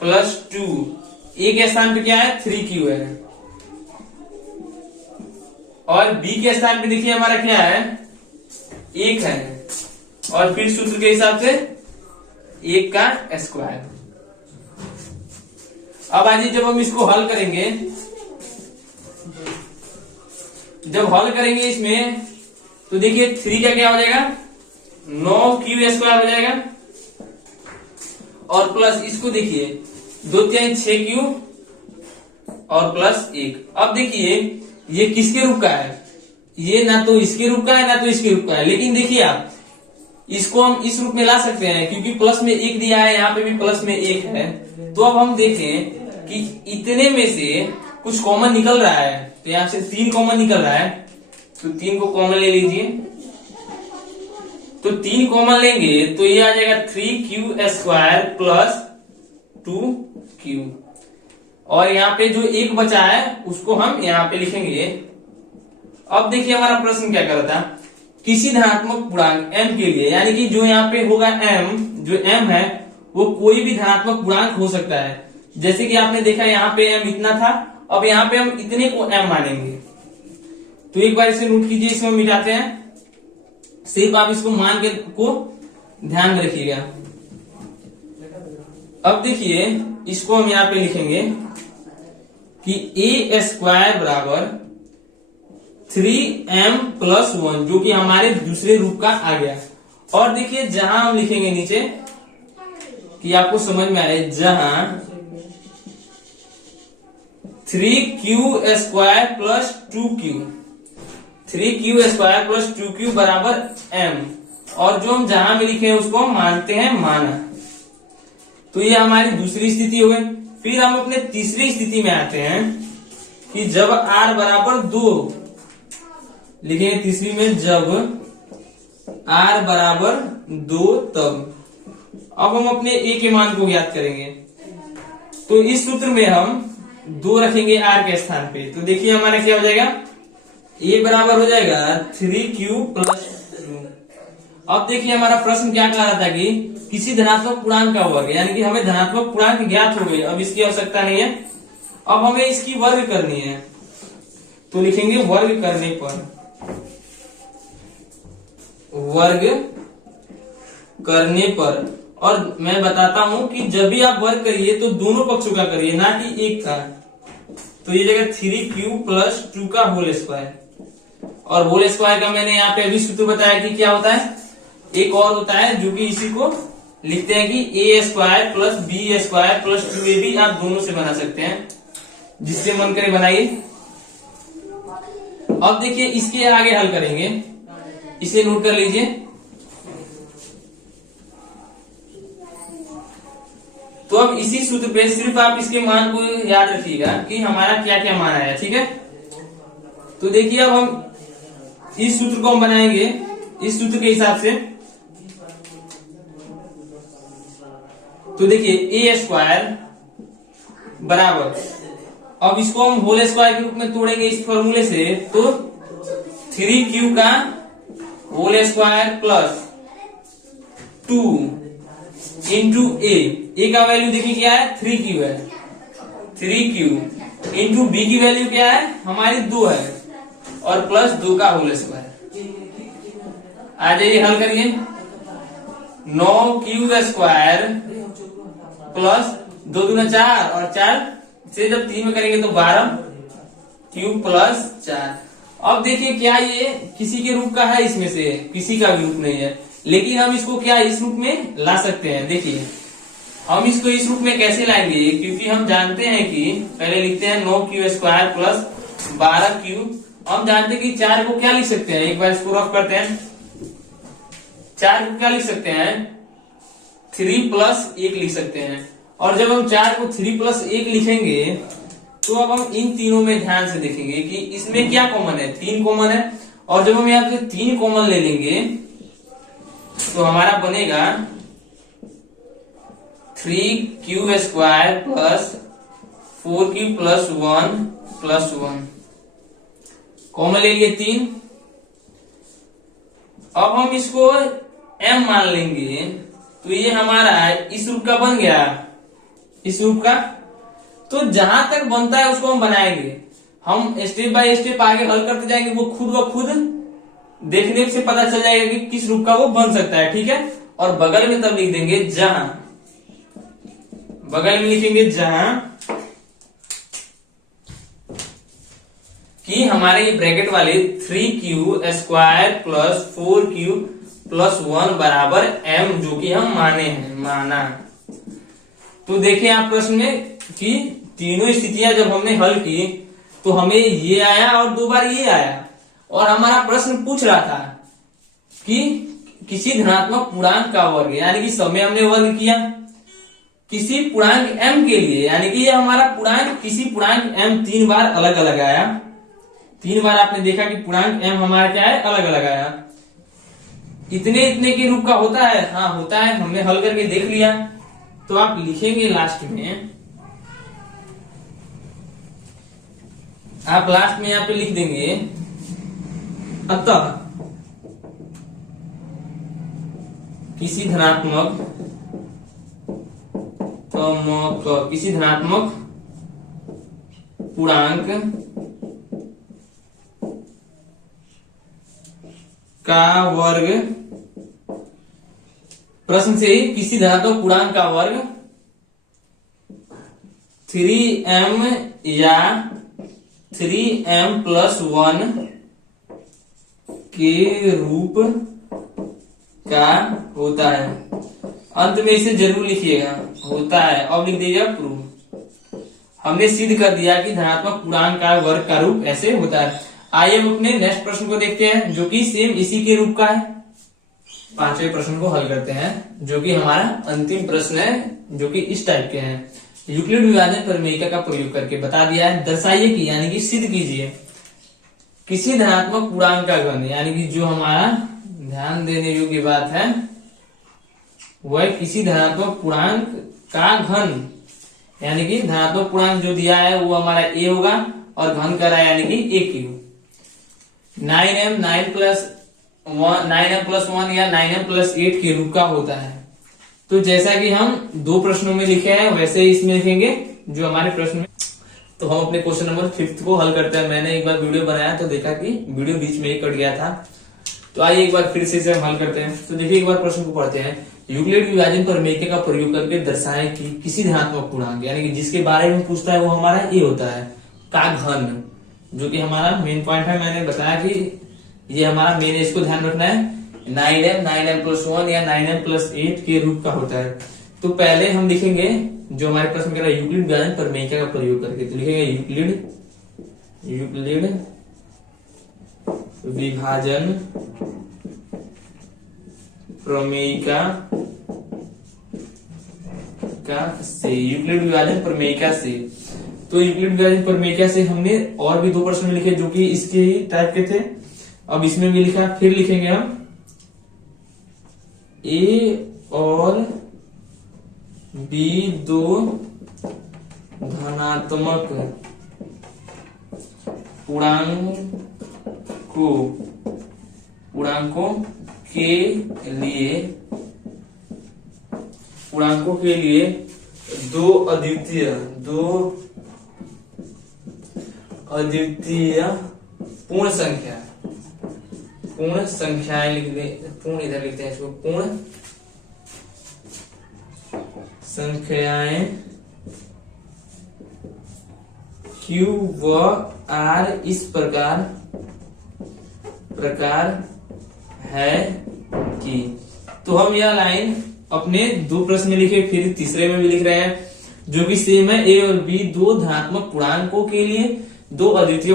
प्लस 2, a के स्थान पे क्या है 3q है, और b के स्थान पे देखिए हमारा क्या है 1 है, और फिर सूत्र के हिसाब से 1 का स्क्वायर। अब आइए, जब हम इसको हल करेंगे, जब हल करेंगे इसमें, तो देखिए 3 का क्या हो जाएगा 9q स्क्वायर हो जाएगा, और प्लस इसको देखिए 2 3 6q और प्लस 1। अब देखिए, ये किसके रूप का है, ये ना तो इसके रूप का है ना तो इसके रूप का है। लेकिन देखिए, आप इसको हम इस रूप में ला सकते हैं क्योंकि प्लस में 1 दिया है, यहाँ पे भी प्लस में 1 है। तो अब हम देखें कि इतने में से कुछ कॉमन निकल रहा है, तो यहाँ से 3 कॉमन निकल रहा है, तो 3 को कॉमन ले लीजिए। तो 3 कॉमन लेंगे तो ये आ जाएगा 3q स्क्वायर प्लस 2q, और यहाँ पे जो 1 बचा है उसको हम यहाँ पे लिखेंगे। अब देखिए, हमारा प्रश्न क्या कर रहा था, किसी धनात्मक पूर्णांक m के लिए, यानी कि जो यहाँ पे होगा m, जो m है वो कोई भी धनात्मक पूर्णांक हो सकता है। जैसे कि आपने देखा यहाँ पे m इतना था, अब यहाँ पे हम इतने को m मानेंगे। तो एक बार इसे नोट कीजिए, इसमें मिटाते हैं, सिर्फ आप इसको मान के को ध्यान में रखिएगा। अब देखिए, इसको हम यहाँ पे लिखेंगे कि a स्क्वायर बराबर 3m प्लस 1, जो कि हमारे दूसरे रूप का आ गया। और देखिए, जहां हम लिखेंगे नीचे कि आपको समझ में आ रहा है, जहां 3q² plus 2q, 3q² plus 2q बराबर m, और जो हम जहां में लिखे हैं उसको हम मानते हैं माना। तो ये हमारी दूसरी स्थिति हो गई। फिर हम अपने तीसरी स्थिति में आते हैं कि जब r बराबर 2 लिखेंगे, तीसरी में जब r बराबर 2 तब अब हम अपने a के मान को ज्ञात करेंगे। तो इस सूत्र में हम 2 रखेंगे r के स्थान पे। तो देखिए हमारा क्या हो जाएगा, a बराबर हो जाएगा 3q प्लस 2। अब देखिए हमारा प्रश्न क्या कह रहा था कि किसी धनात्मक पूर्णांक का वर्ग, यानी कि हमें धनात्मक पूर्णांक ज्ञात हो गई, अब इसकी आवश्यकता नहीं है, अब हमें इसकी वर्ग करनी है। तो लिखेंगे वर्ग करने पर, वर्ग करने पर, और मैं बताता हूं कि जब भी आप वर्ग करिए तो दोनों पक्षों का करिए, ना कि एक का। तो ये जगह 3q प्लस 2 का होल स्क्वायर, और होल स्क्वायर का मैंने यहाँ पे अभी सूत्र बताया कि क्या होता है, एक और होता है जो कि इसी को लिखते हैं कि a² plus b² plus 2ab, आप दोनों से बना सकते हैं, जिससे मन करे बनाइए। अब देखिए इसके आगे हल करेंगे, इसे नोट कर लीजिए। तो अब इसी सूत्र पे सिर्फ आप इसके मान को याद रखिएगा कि हमारा क्या क्या मान आया, ठीक है। तो देखिए अब हम इस सूत्र को हम बनाएंगे इस सूत्र के हिसाब से। तो देखिए a² बराबर, अब इसको हम होल स्क्वायर के रूप में तोड़ेंगे इस फॉर्मूले से, तो 3q का whole square plus 2 into a का वैल्यू देखिए क्या है, 3q है, 3q इंटू b की वैल्यू क्या है, हमारी 2 है, और प्लस 2 का होल स्क्वायर। आ जाइए हल करिए, 9q² प्लस 2 दूना 4, और 4 से जब 3 में करेंगे तो 12q प्लस 4। अब देखिए क्या ये किसी के रूप का है, इसमें से किसी का भी रूप नहीं है, लेकिन हम इसको क्या इस रूप में ला सकते हैं। देखिए हम इसको इस रूप में कैसे लाएंगे, क्योंकि हम जानते हैं कि पहले लिखते हैं 9q² प्लस 12q। हम जानते हैं कि 4 को क्या लिख सकते हैं, एक बार इसको रफ करते हैं, 4 को क्या लिख सकते हैं, 3 प्लस 1 लिख सकते हैं। और जब हम 4 को 3 प्लस 1 लिखेंगे तो अब हम इन तीनों में ध्यान से देखेंगे कि इसमें क्या कॉमन है, 3 कॉमन है, और जब हम यहाँ से 3 कॉमन ले लेंगे तो हमारा बनेगा 3q² plus 4q plus 1 plus 1, common ले लिए 3। अब हम इसको m मान लेंगे, तो ये हमारा इस रूप का बन गया, इस रूप का। तो जहां तक बनता है उसको हम बनाएंगे, हम स्टेप बाय स्टेप आगे हल करते जाएंगे, वो खुद ब खुद देखने से पता चल जाएगा कि किस रूप का वो बन सकता है, ठीक है। और बगल में तब लिख देंगे जहां, बगल में लिखेंगे जहां कि हमारे ये ब्रैकेट वाले 3q² प्लस 4q प्लस 1 बराबर m, जो कि हम माने हैं, माना। तो देखिए आप प्रश्न में कि तीनों स्थितियां जब हमने हल की तो हमें ये आया और 2 बार ये आया, और हमारा प्रश्न पूछ रहा था कि किसी धनात्मक पूर्णांक का वर्ग, यानी कि समय हमने वर्ग किया किसी पूर्णांक m के लिए, यानी कि ये हमारा पूर्णांक किसी पूर्णांक m 3 बार अलग अलग आया। 3 बार आपने देखा कि पूर्णांक m हमारा क्या है, अलग अलग आया। इतने इतने के रूप का होता है, हाँ होता है, हमने हल करके देख लिया। तो आप लिखेंगे लास्ट में, आप लास्ट में यहाँ पे लिख देंगे अतः किसी धनात्मक पूर्णांक का वर्ग, प्रश्न से ही किसी धनात्मक पूर्णांक का वर्ग 3m या 3m प्लस 1 के रूप का होता है। अंत में इसे जरूर लिखिएगा, होता है, और लिख दीजिएगा प्रूव। हमने सिद्ध कर दिया कि धनात्मक पूर्णांक का वर्ग का रूप ऐसे होता है। आइए हम अपने नेक्स्ट प्रश्न को देखते हैं, जो कि सेम इसी के रूप का है। पांचवें प्रश्न को हल करते हैं, जो कि हमारा अंतिम प्रश्न है, जो कि इस टाइप के हैं। यूक्लिड विभाजन प्रमेयिका का प्रयोग करके बता दिया है, दर्शाइए कि यानी कि सिद्ध कीजिए किसी धनात्मक पूर्णांक का घन, यानी कि जो हमारा ध्यान देने योग्य बात है वह किसी धनात्मक पूर्णांक का घन, यानी कि धनात्मक पूर्णांक जो दिया है वो हमारा a होगा और घन कर रहा है यानी कि a क्यूब। 9m 9m+1 या 9m+8 के रूप का होता है। तो जैसा कि हम दो प्रश्नों में लिखे हैं वैसे ही इसमें लिखेंगे जो हमारे प्रश्न में। तो हम अपने क्वेश्चन नंबर 5 को हल करते हैं। मैंने एक बार वीडियो बनाया तो देखा कि वीडियो बीच में ही कट गया था, तो आइए एक बार फिर से इसे हम हल करते हैं। तो देखिए एक बार प्रश्न को पढ़ते हैं। यूक्लिड विभाजन प्रमेय का प्रयोग करके दर्शाएं कि किसी धनात्मक पूर्णांक, यानी कि जिसके बारे में पूछता है वो हमारा a होता है, का घन, जो कि हमारा मेन पॉइंट है। मैंने बताया कि ये हमारा मेन, इसको ध्यान रखना है। 9m 9m+1 या 9m+8 के रूप का होता है। तो पहले हम लिखेंगे जो हमारे प्रश्न कह रहा है यूक्लिड विभाजन प्रमेय का प्रयोग करके, तो लिखेंगे यूक्लिड विभाजन प्रमेयिका से, यूक्लिड विभाजन प्रमेयिका से। तो यूक्लिड विभाजन प्रमेयिका से हमने और भी दो प्रश्न लिखे जो कि इसके ही टाइप के थे। अब इसमें भी लिखा, फिर लिखेंगे हम a और b दो धनात्मक पूर्णांकों के लिए दो अद्वितीय पूर्ण संख्याएं लिख दे, पूर्ण इधर लिखते हैं इसको, पूर्ण संख्याएं Q व R इस प्रकार है कि। तो हम यह लाइन अपने दो प्रश्न में लिखे, फिर तीसरे में भी लिख रहे हैं, जो कि सेम है। a और b दो धनात्मक पूर्णांकों के लिए दो अद्वितीय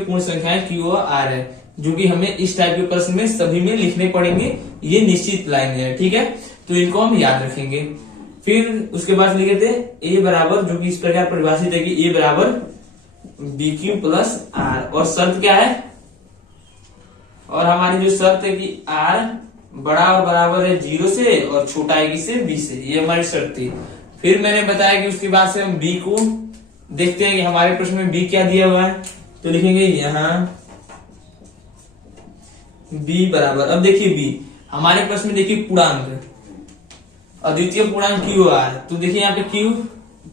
पूर्ण संख्याएं Q और R है, जो कि हमें इस टाइप के प्रश्न में सभी में लिखने पड़ेंगे। ये निश्चित लाइन है, ठीक है, तो इनको हम याद रखेंगे। फिर उसके बाद लिखे थे a बराबर, जो कि इस प्रकार परिभाषित है कि a बराबर BQ + R, और शर्त क्या है, और हमारी जो शर्त है कि R बड़ा और बराबर है 0 से और छोटा है किससे, b से, ये हमारी शर्त थी। फिर मैंने बताया कि उसके बाद से हम b को देखते हैं कि हमारे प्रश्न में b क्या दिया हुआ है। तो लिखेंगे यहाँ b बराबर, अब देखिए b हमारे प्रश्न में देखिए पूर्णांक, अद्वितीय पूर्णांक Q और R। तो देखिए यहाँ पे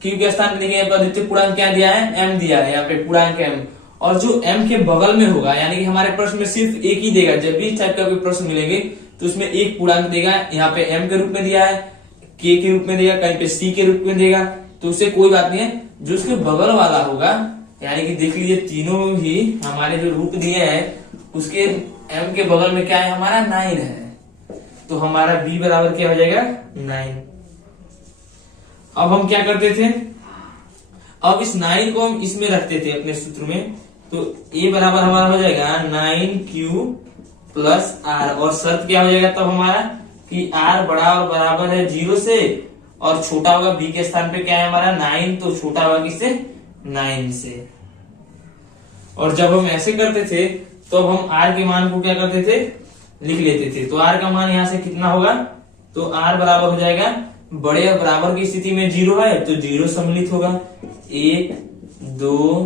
Q के स्थान पे देखिए यहाँ पे अद्वितीय पूर्णांक क्या दिया है, m दिया है, यहाँ पे पूर्णांक m, और जो m के बगल में होगा, यानी कि हमारे प्रश्न में सिर्फ एक ही देगा। जब भी इस टाइप का कोई प्रश्न मिलेंगे तो उसमें एक पूर्णांक देगा, यहाँ पे m के रूप में दिया है, k के रूप में देगा, कहीं पे c के रूप में देगा, तो उससे कोई बात नहीं है। जो उसके बगल वाला होगा, यानी कि देख लीजिए तीनों ही हमारे जो रूप दिए हैं उसके m के बगल में क्या है, हमारा 9 है, तो हमारा b बराबर क्या हो जाएगा, 9। अब हम क्या करते थे, अब इस 9 को हम इसमें रखते थे अपने सूत्र में। तो a बराबर हमारा हो जाएगा 9Q + R, और शर्त क्या हो जाएगा तब हमारा कि R बड़ा और बराबर है 0 से और छोटा होगा b के स्थान पे क्या है हमारा 9, तो छोटा होगा किससे, 9 से। और जब हम ऐसे करते थे तो अब हम R के मान को क्या करते थे, लिख लेते थे। तो R का मान यहाँ से कितना होगा, तो R बराबर हो जाएगा, बड़े और बराबर की स्थिति में 0 है तो 0 सम्मिलित होगा, 1 2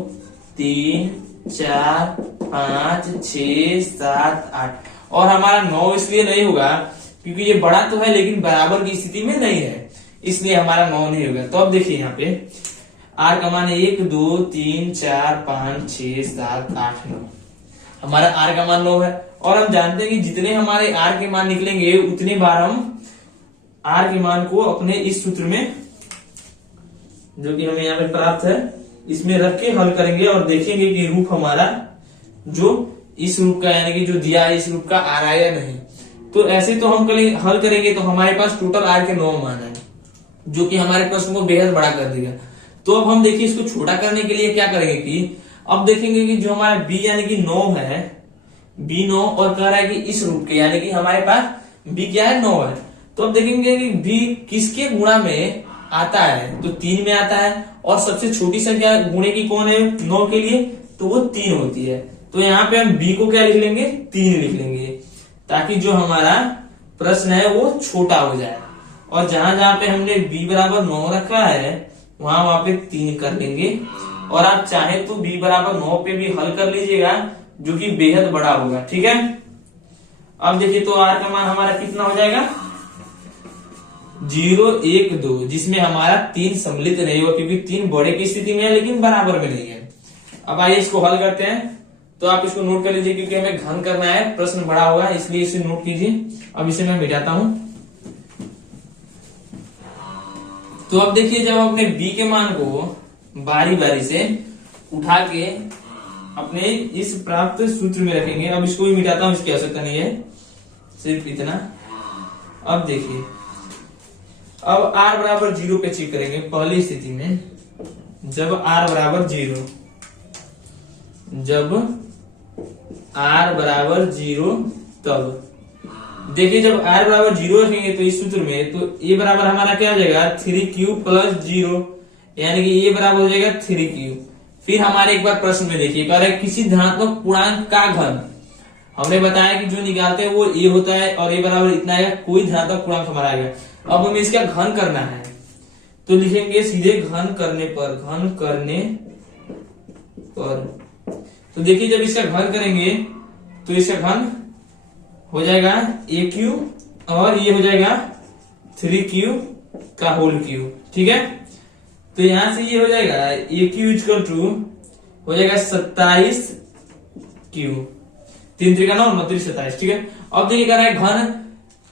3 4 5 6 7 8, और हमारा 9 इसलिए नहीं होगा क्योंकि ये बड़ा तो है लेकिन बराबर की स्थिति में नहीं है, इसलिए हमारा 9 नहीं होगा। तो अब देखिए यहाँ पे R का मान 1 2 3 4 5 6 7 8 9, हमारा R का मान 9 है। और हम जानते हैं कि जितने हमारे R के मान निकलेंगे उतने बार हम R के मान को अपने इस सूत्र में, जो कि हमें यहाँ पे प्राप्त है, इसमें रख के हल करेंगे और देखेंगे कि रूप हमारा जो इस रूप का, यानी कि जो दिया है इस रूप का आ रहा है या नहीं। तो ऐसे तो हम कल हल करेंगे तो हमारे पास टोटल आर के 9 मान है, जो कि हमारे प्रश्न को बेहद बड़ा कर देगा। तो अब हम देखिए इसको छोटा करने के लिए क्या करेंगे कि अब देखेंगे कि जो हमारा बी यानी कि 9 है, बी 9 और कह रहा है कि इस रूप के, यानी कि हमारे पास बी क्या है 9 है। तो अब देखेंगे कि बी किसके गुणा में आता है, तो 3 में आता है, और सबसे छोटी संख्या गुणे की कौन है 9 के लिए, तो वो 3 होती है। तो यहाँ पे हम बी को क्या लिख लेंगे 3 लिख लेंगे, ताकि जो हमारा प्रश्न है वो छोटा हो जाए। और जहां जहां पे हमने b बराबर 9 रखा है वहां पे 3 कर लेंगे, और आप चाहे तो b बराबर 9 पे भी हल कर लीजिएगा, जो कि बेहद बड़ा होगा। ठीक है, अब देखिए तो r का मान हमारा कितना हो जाएगा 0 1 2, जिसमें हमारा 3 सम्मिलित नहीं होगा, क्योंकि 3 बड़े की स्थिति में है लेकिन बराबर में नहीं है। अब आइए इसको हल करते हैं। तो आप इसको नोट कर लीजिए, क्योंकि हमें घन करना है, प्रश्न बड़ा होगा, इसलिए इसे नोट कीजिए। अब इसे मैं मिटाता हूं। तो अब देखिए जब हम अपने b के मान को बारी बारी से उठा के अपने इस प्राप्त सूत्र में रखेंगे। अब इसको भी मिटाता हूं, इसकी आवश्यकता नहीं है, सिर्फ इतना। अब देखिए अब r बराबर 0 पे चेक करेंगे। पहली स्थिति में जब r बराबर 0, जब r बराबर 0 तब देखिए जब r बराबर 0 रखेंगे तो इस सूत्र में, तो a बराबर हमारा क्या हो जाएगा 3q प्लस 0, यानी कि a बराबर हो जाएगा 3q। फिर हमारे एक बार प्रश्न में देखिए कह रहे किसी धनात्मक पूर्णांक का घन, हमने बताया कि जो निकालते हैं वो a होता है और a बराबर इतना आएगा, कोई धनात्मक पूर्णांक हमारा आएगा। अब हमें इसका घन करना है, तो लिखेंगे सीधे घन करने पर, घन करने पर। तो देखिए जब इसका घन करेंगे तो इसका घन हो जाएगा AQ और ये हो जाएगा 3Q का होल क्यूब। ठीक है, तो यहां से ये हो जाएगा AQ इक्वल टू हो जाएगा 27Q, 3 3 का 9 27। ठीक है, अब देखिए कह रहा है घन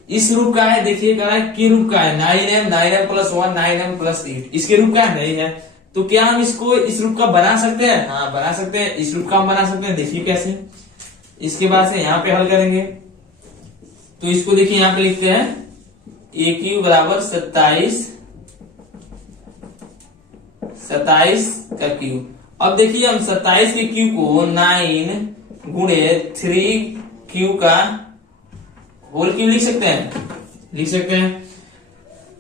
इस रूप का है, देखिए कह रहा है के रूप का है 9m प्लस 1 9m प्लस 8, इसके रूप का नहीं है। तो क्या हम इसको इस रूप का बना सकते हैं? हाँ बना सकते हैं, इस रूप का हम बना सकते हैं। देखिए कैसे, इसके बाद से यहाँ पे हल करेंगे। तो इसको देखिए यहाँ पे लिखते हैं AQ बराबर 27 का क्यूब। अब देखिए हम 27 के क्यूब को 9 गुणे 3Q का होल क्यूब लिख सकते हैं।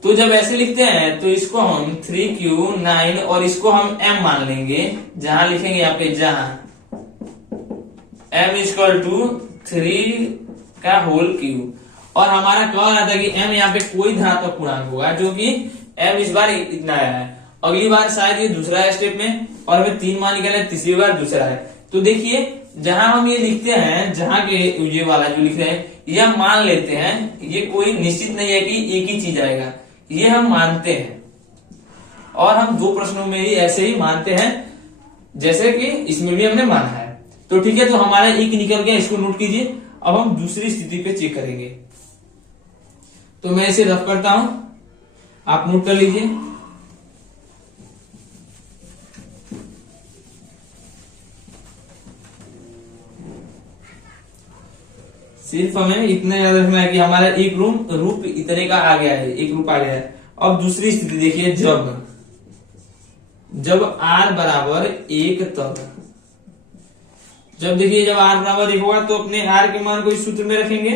तो जब ऐसे लिखते हैं तो इसको हम 3Q 9 और इसको हम m मान लेंगे, जहां लिखेंगे यहाँ पे, जहां m इक्वल टू 3 का होल क्यूब। और हमारा क्या रहा था कि m यहाँ पे कोई धनात्मक पूर्णांक होगा, जो कि m इस बार इतना आया है, अगली बार शायद ये दूसरा है स्टेप में, और हमें 3 मान निकालना है, तीसरी बार दूसरा है। तो देखिए जहां हम ये लिखते हैं, जहां के ये वाला जो लिख रहे हैं, ये हम मान लेते हैं, ये कोई निश्चित नहीं है कि एक ही चीज आएगा, ये हम मानते हैं। और हम 2 प्रश्नों में ही ऐसे ही मानते हैं, जैसे कि इसमें भी हमने माना है। तो ठीक है, तो हमारा एक निकल गया, इसको नोट कीजिए। अब हम दूसरी स्थिति पे चेक करेंगे। तो मैं इसे रफ करता हूं, आप नोट कर लीजिए। सिर्फ हमें इतना याद रखना है कि हमारा एक रूप इतने का आ गया है, एक रूप आ गया है। अब दूसरी स्थिति देखिए, जब r बराबर 1 तब, जब देखिए जब r बराबर 1 होगा तो अपने r के मान को इस सूत्र में रखेंगे।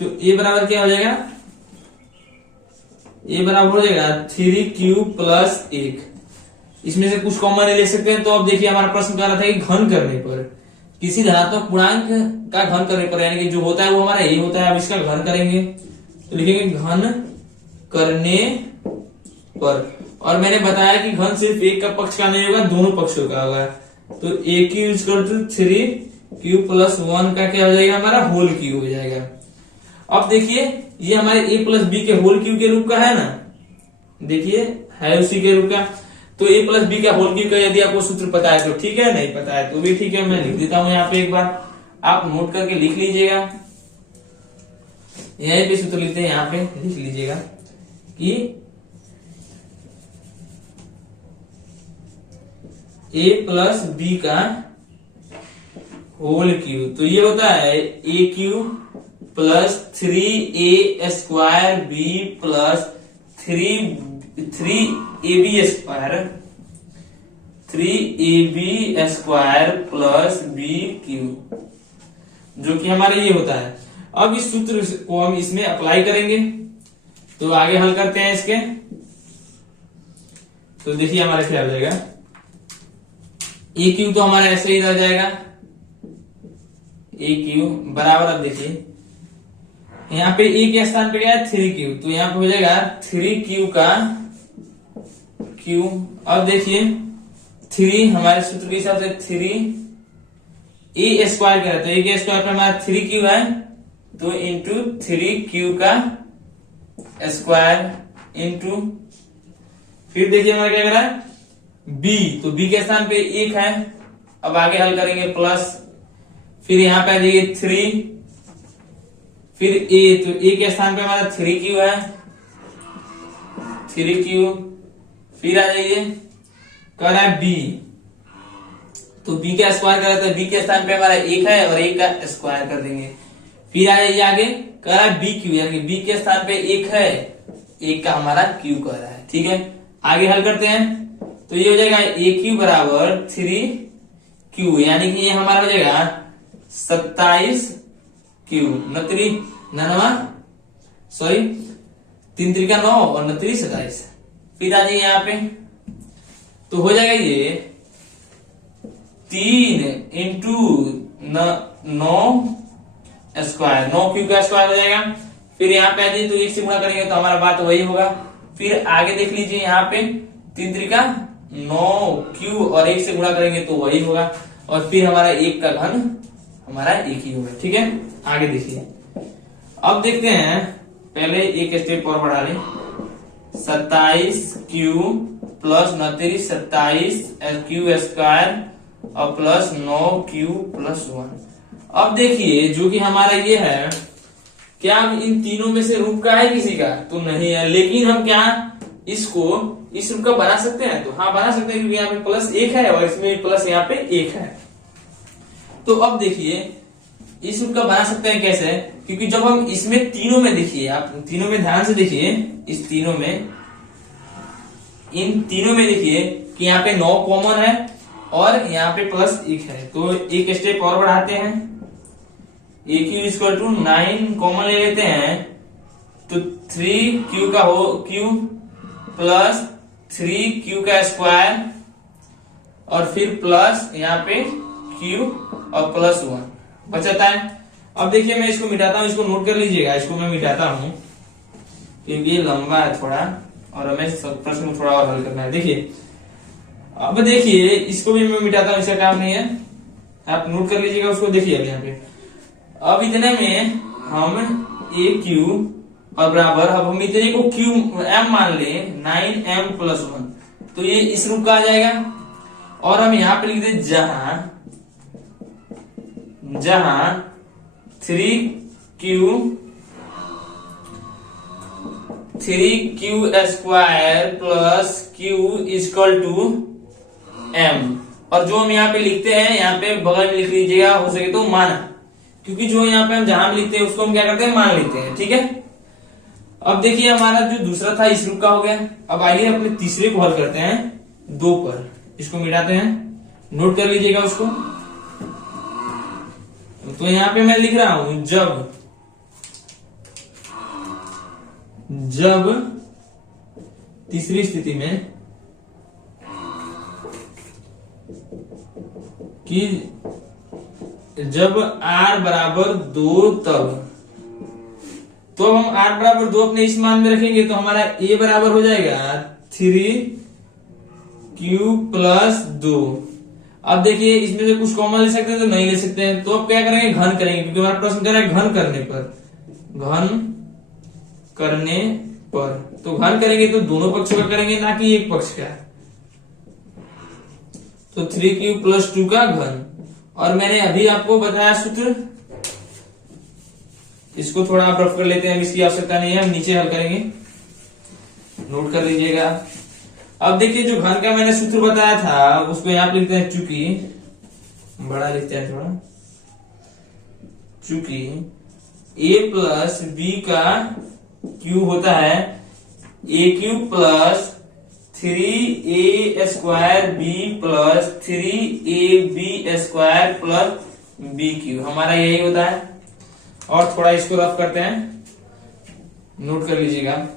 तो a बराबर क्या हो जाएगा, a बराबर हो जाएगा 3Q प्लस 1। इसमें से कुछ कॉमन ले सकते हैं। तो अब देखिए हमारा प्रश्न कह रहा था कि घन करने पर, किसी धनात्मक पूर्णांक का घन करने पर, यानी कि जो होता है वो हमारा ये होता है। अब इसका घन करेंगे तो लिखेंगे घन करने पर। और मैंने बताया कि घन सिर्फ एक का पक्ष का नहीं होगा, दोनों पक्षों का होगा। तो AQ equal to 3Q plus 1 का क्या हो जाएगा, हमारा होल क्यूब हो जाएगा। अब देखिए ये हमारे a प्लस b के होल क्यूब के रूप का है ना, देखिए है उसी के रूप का। तो a प्लस b का होल क्यूब का यदि आपको सूत्र पता है तो ठीक है, नहीं पता है तो भी ठीक है। मैं लिख देता हूं यहाँ पे, एक बार आप नोट करके लिख लीजिएगा। यहीं पे सूत्र लिखते हैं, यहाँ पे लिख लीजिएगा कि a प्लस b का होल क्यूब, तो ये होता है AQ plus 3a² b plus 3ab² plus bq, जो कि हमारा ये होता है। अब इस सूत्र को हम इसमें अप्लाई करेंगे, तो आगे हल करते हैं इसके। तो देखिए हमारा क्या हो जाएगा, ए क्यू तो हमारा ऐसे ही रह जाएगा, ए क्यू बराबर, अब देखिए यहाँ पे ए के स्थान पे क्या है 3q, तो यहाँ पे हो जाएगा 3q का q। अब देखिए 3 हमारे सूत्र के हिसाब से 3a² का है, तो a के स्क्वायर पे हमारा 3q है, तो इंटू 3q का स्क्वायर इंटू, फिर देखिए हमारा क्या कर रहा है b, तो b के स्थान पे 1 है। अब आगे हल करेंगे प्लस, फिर यहाँ पे आ जाइए 3, फिर a, तो a के स्थान पे हमारा 3q है, 3q, फिर आ जाइए कर रहा है b, तो b का स्क्वायर करा, तो b के स्थान पे हमारा 1 है और 1 का स्क्वायर कर देंगे। फिर आ जाइए आगे कर रहा है bq, यानी b के स्थान पे 1 है, 1 का हमारा q कर रहा है। ठीक है, आगे हल करते हैं, तो ये हो जाएगा aq बराबर 3q, यानी कि ये हमारा हो जाएगा 27q, 3 त्रिका 9 और 9 27। फिर आ जाइए यहाँ पे, तो हो जाएगा ये 3 इंटू 9 स्क्वायर, 9q का स्क्वायर हो जाएगा। फिर यहाँ पे आ जाइए, तो 1 से गुणा करेंगे तो हमारा बात वही होगा। फिर आगे देख लीजिए यहाँ पे 3 त्रिका 9q और 1 से गुणा करेंगे तो वही होगा, और फिर हमारा 1 का घन हमारा 1 ही होगा। ठीक है, आगे देखिए, अब देखते हैं, पहले एक स्टेप और बढ़ा लें, 27q प्लस 27q स्क्वायर और प्लस 9q प्लस 1। अब देखिए जो कि हमारा ये है, क्या इन तीनों में से रूप का है किसी का, तो नहीं है, लेकिन हम क्या इसको इस रूप का बना सकते हैं, तो हाँ बना सकते हैं, क्योंकि यहाँ पे प्लस 1 है और इसमें प्लस यहाँ पे 1 है। तो अब देखिए इस रूप का बना सकते हैं कैसे, क्योंकि जब हम इसमें तीनों में, देखिए आप तीनों में ध्यान से देखिए, इस तीनों में, इन तीनों में देखिए कि यहाँ पे 9 कॉमन है और यहाँ पे प्लस 1 है, तो एक स्टेप और बढ़ाते हैं, aq = 9 कॉमन ले लेते हैं, तो 3q का हो q प्लस 3q का स्क्वायर और फिर प्लस यहाँ पे q और प्लस 1 बचता है। अब देखिए मैं इसको मिटाता हूँ, इसको नोट कर लीजिएगा, इसको मैं मिटाता हूँ क्योंकि ये लंबा है थोड़ा और हमें प्रश्न को थोड़ा और हल करना है। देखिए अब देखिए इसको भी मैं मिटाता हूँ, इसका काम नहीं है, आप नोट कर लीजिएगा उसको। देखिए अब यहाँ पे, अब इतने में हम aq और बराबर, अब हम इतने को m मान ले 9m प्लस 1, तो ये इस रूप का आ जाएगा। और हम यहाँ पे लिख दे जहां 3q square plus q = m, और जो हम यहाँ पे लिखते हैं यहाँ पे बगल में लिख लीजिएगा, हो सके तो माना, क्योंकि जो यहाँ पे हम जहां लिखते हैं उसको हम क्या करते हैं, मान लेते हैं। ठीक है, अब देखिए हमारा जो दूसरा था इस रूप का हो गया। अब आइए अपने तीसरे को हल करते हैं 2 पर, इसको मिटाते हैं, नोट कर लीजिएगा उसको। तो यहाँ पे मैं लिख रहा हूं जब तीसरी स्थिति में कि जब r बराबर 2 तब, तो हम r बराबर 2 अपने इस मान में रखेंगे, तो हमारा a बराबर हो जाएगा 3q प्लस 2। अब देखिए इसमें से कुछ कॉमन ले सकते हैं तो नहीं ले सकते हैं, तो अब क्या करेंगे, घन करेंगे, क्योंकि हमारा प्रश्न कह रहा है घन करने पर, तो घन करेंगे तो दोनों पक्षों का करेंगे, ना कि एक पक्ष का। तो 3q प्लस 2 का घन, और मैंने अभी आपको बताया सूत्र, इसको थोड़ा आप रफ कर लेते हैं, इसकी आवश्यकता नहीं है, हम नीचे हल करेंगे, नोट कर लीजिएगा। अब देखिए जो घन का मैंने सूत्र बताया था उसको यहाँ पे लिखते हैं, चूंकि बड़ा लिखते हैं थोड़ा, चूंकि ए प्लस बी का क्यूब होता है A cube plus 3a² B plus 3ab² plus B cube, हमारा यही होता है। और थोड़ा इसको रफ करते हैं, नोट कर लीजिएगा।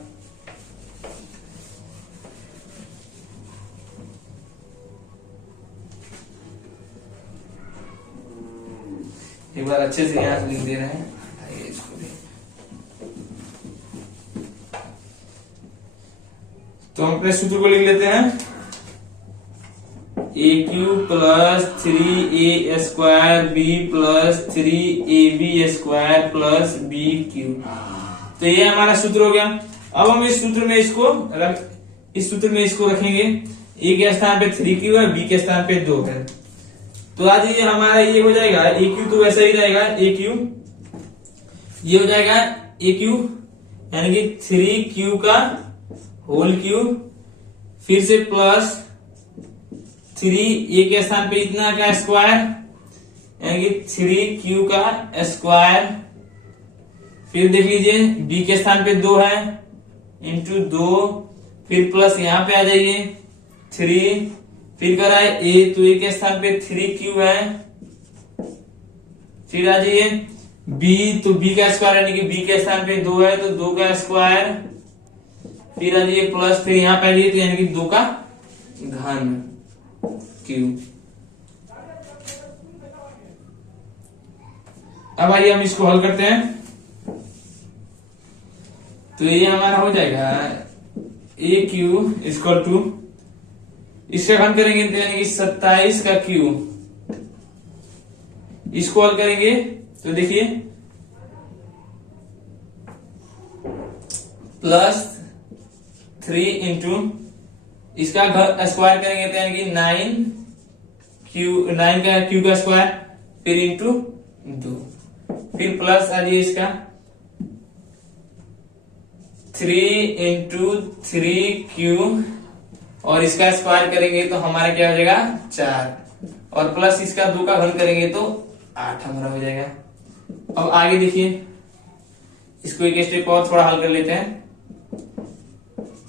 एक बार अच्छे से यहां से लिख दे रहे हैं, इसको भी। तो हम अपने सूत्र को लिख लेते हैं, A cube plus 3a² B plus 3ab² plus B cube. तो ये हमारा सूत्र हो गया। अब हम इस सूत्र में इसको रखेंगे। ए के स्थान पे 3q है, बी के स्थान पे 2 है। तो आज ये हमारा ये हो जाएगा ए क्यू, तो वैसा ही रहेगा ए क्यू, ये हो जाएगा ए क्यू यानी कि 3q का होल क्यूब, फिर से प्लस 3 ए के स्थान पे इतना का स्क्वायर यानी कि 3q का स्क्वायर, फिर देख लीजिए बी के स्थान पे 2 है इंटू 2, फिर प्लस यहां पे आ जाइए 3, फिर कराए ए, तो ए के स्थान पे 3q है, फिर आ जाइए बी, तो बी का स्क्वायर यानी कि बी के स्थान पे 2 है तो 2 का स्क्वायर, फिर आ जाइए प्लस, फिर यहां पे आ जाइए तो यानी कि 2 का घन क्यूब। अब आइए हम इसको हल करते हैं। तो ये हमारा हो जाएगा ए क्यूब इक्वल टू, इसका घन करेंगे तो यानी कि 27 का क्यूब, इसको हल करेंगे तो देखिए प्लस 3 इंटू इसका स्क्वायर करेंगे तो यानी कि 9 का क्यू का स्क्वायर, फिर इंटू 2, फिर प्लस आ जाइए इसका 3 इंटू 3q, और इसका स्क्वायर करेंगे तो हमारा क्या हो जाएगा 4, और प्लस इसका 2 का घन करेंगे तो 8 हमारा हो जाएगा। अब आगे देखिए, इसको एक स्टेप और थोड़ा हल कर लेते हैं।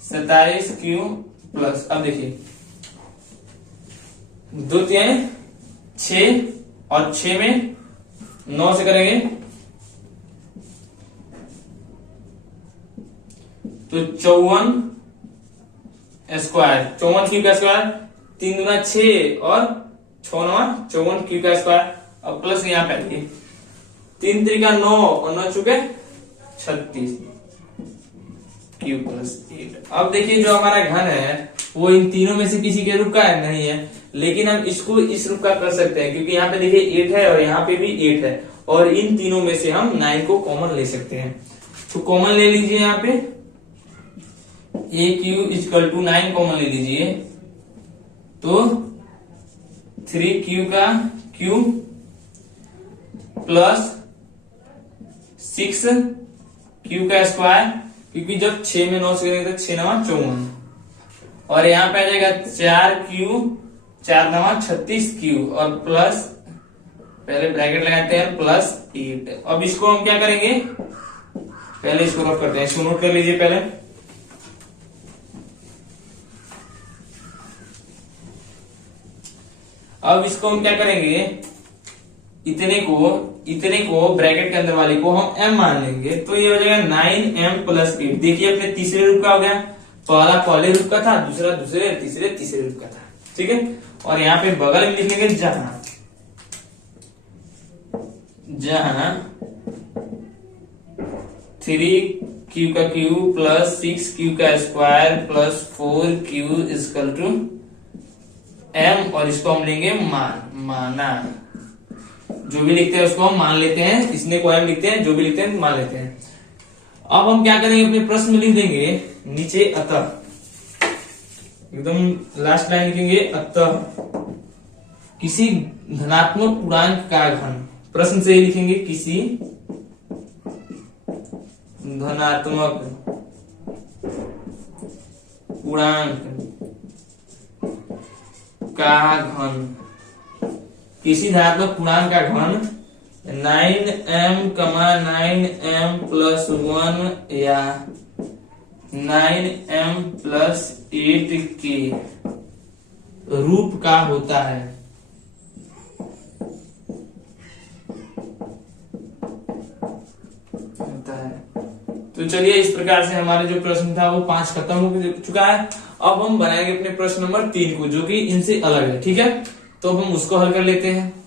27q प्लस, अब देखिए 2 3 6 और 6 में 9 से करेंगे तो 54 स्क्वायर, 54 क्यू का स्क्वायर, 3 दूना 6 और 6 9 54 क्यू का स्क्वायर। अब प्लस यहाँ पे आइए 3 3 9 और 9 चुके 36 क्यू प्लस 8। अब देखिए जो हमारा घन है वो इन तीनों में से किसी के रूप का है नहीं है, लेकिन हम इसको इस रूप का कर सकते हैं क्योंकि यहाँ पे देखिए 8 है और यहाँ पे भी 8 है, और इन तीनों में से हम 9 को कॉमन ले सकते हैं। तो कॉमन ले लीजिए, यहाँ पे ए क्यू इक्वल टू 9 कॉमन ले लीजिए तो 3q का क्यूब प्लस 6q का स्क्वायर, क्योंकि जब 6 में 9 से करेंगे तो 6 9 54, और यहाँ पे आ जाएगा 4q 4 9 36q, और प्लस पहले ब्रैकेट लगाते हैं प्लस 8। अब इसको हम क्या करेंगे, पहले इसको रफ करते हैं, इसको नोट कर लीजिए पहले। अब इसको हम क्या करेंगे, इतने को ब्रैकेट के अंदर वाले को हम m मान लेंगे, तो ये हो जाएगा 9m प्लस 8। देखिए अपने तीसरे रूप का हो गया, पहला पहले रूप का था, दूसरा दूसरे, तीसरे रूप का था, ठीक है। और यहाँ पे बगल में लिख लेंगे जहां 3q का क्यूब प्लस 6q का square plus 4q equal to m, और इसको हम लेंगे माना, जो भी लिखते हैं उसको हम मान लेते हैं, इसने को m लिखते हैं, जो भी लिखते हैं मान लेते हैं। अब हम क्या करेंगे, अपने प्रश्न में लिख देंगे नीचे अतः, एकदम लास्ट लाइन लिखेंगे अतः किसी धनात्मक पूर्णांक का घन, प्रश्न से ही लिखेंगे किसी धनात्मक पूर्णांक का घन, किसी धनात्मक पूर्णांक का घन 9m 9m प्लस 1 या 9m प्लस 8 के रूप का होता है। तो चलिए, इस प्रकार से हमारे जो प्रश्न था वो 5 खत्म हो चुका है। अब हम बनाएंगे अपने प्रश्न नंबर 3 को, जो कि इनसे अलग है। ठीक है, तो अब हम उसको हल कर लेते हैं।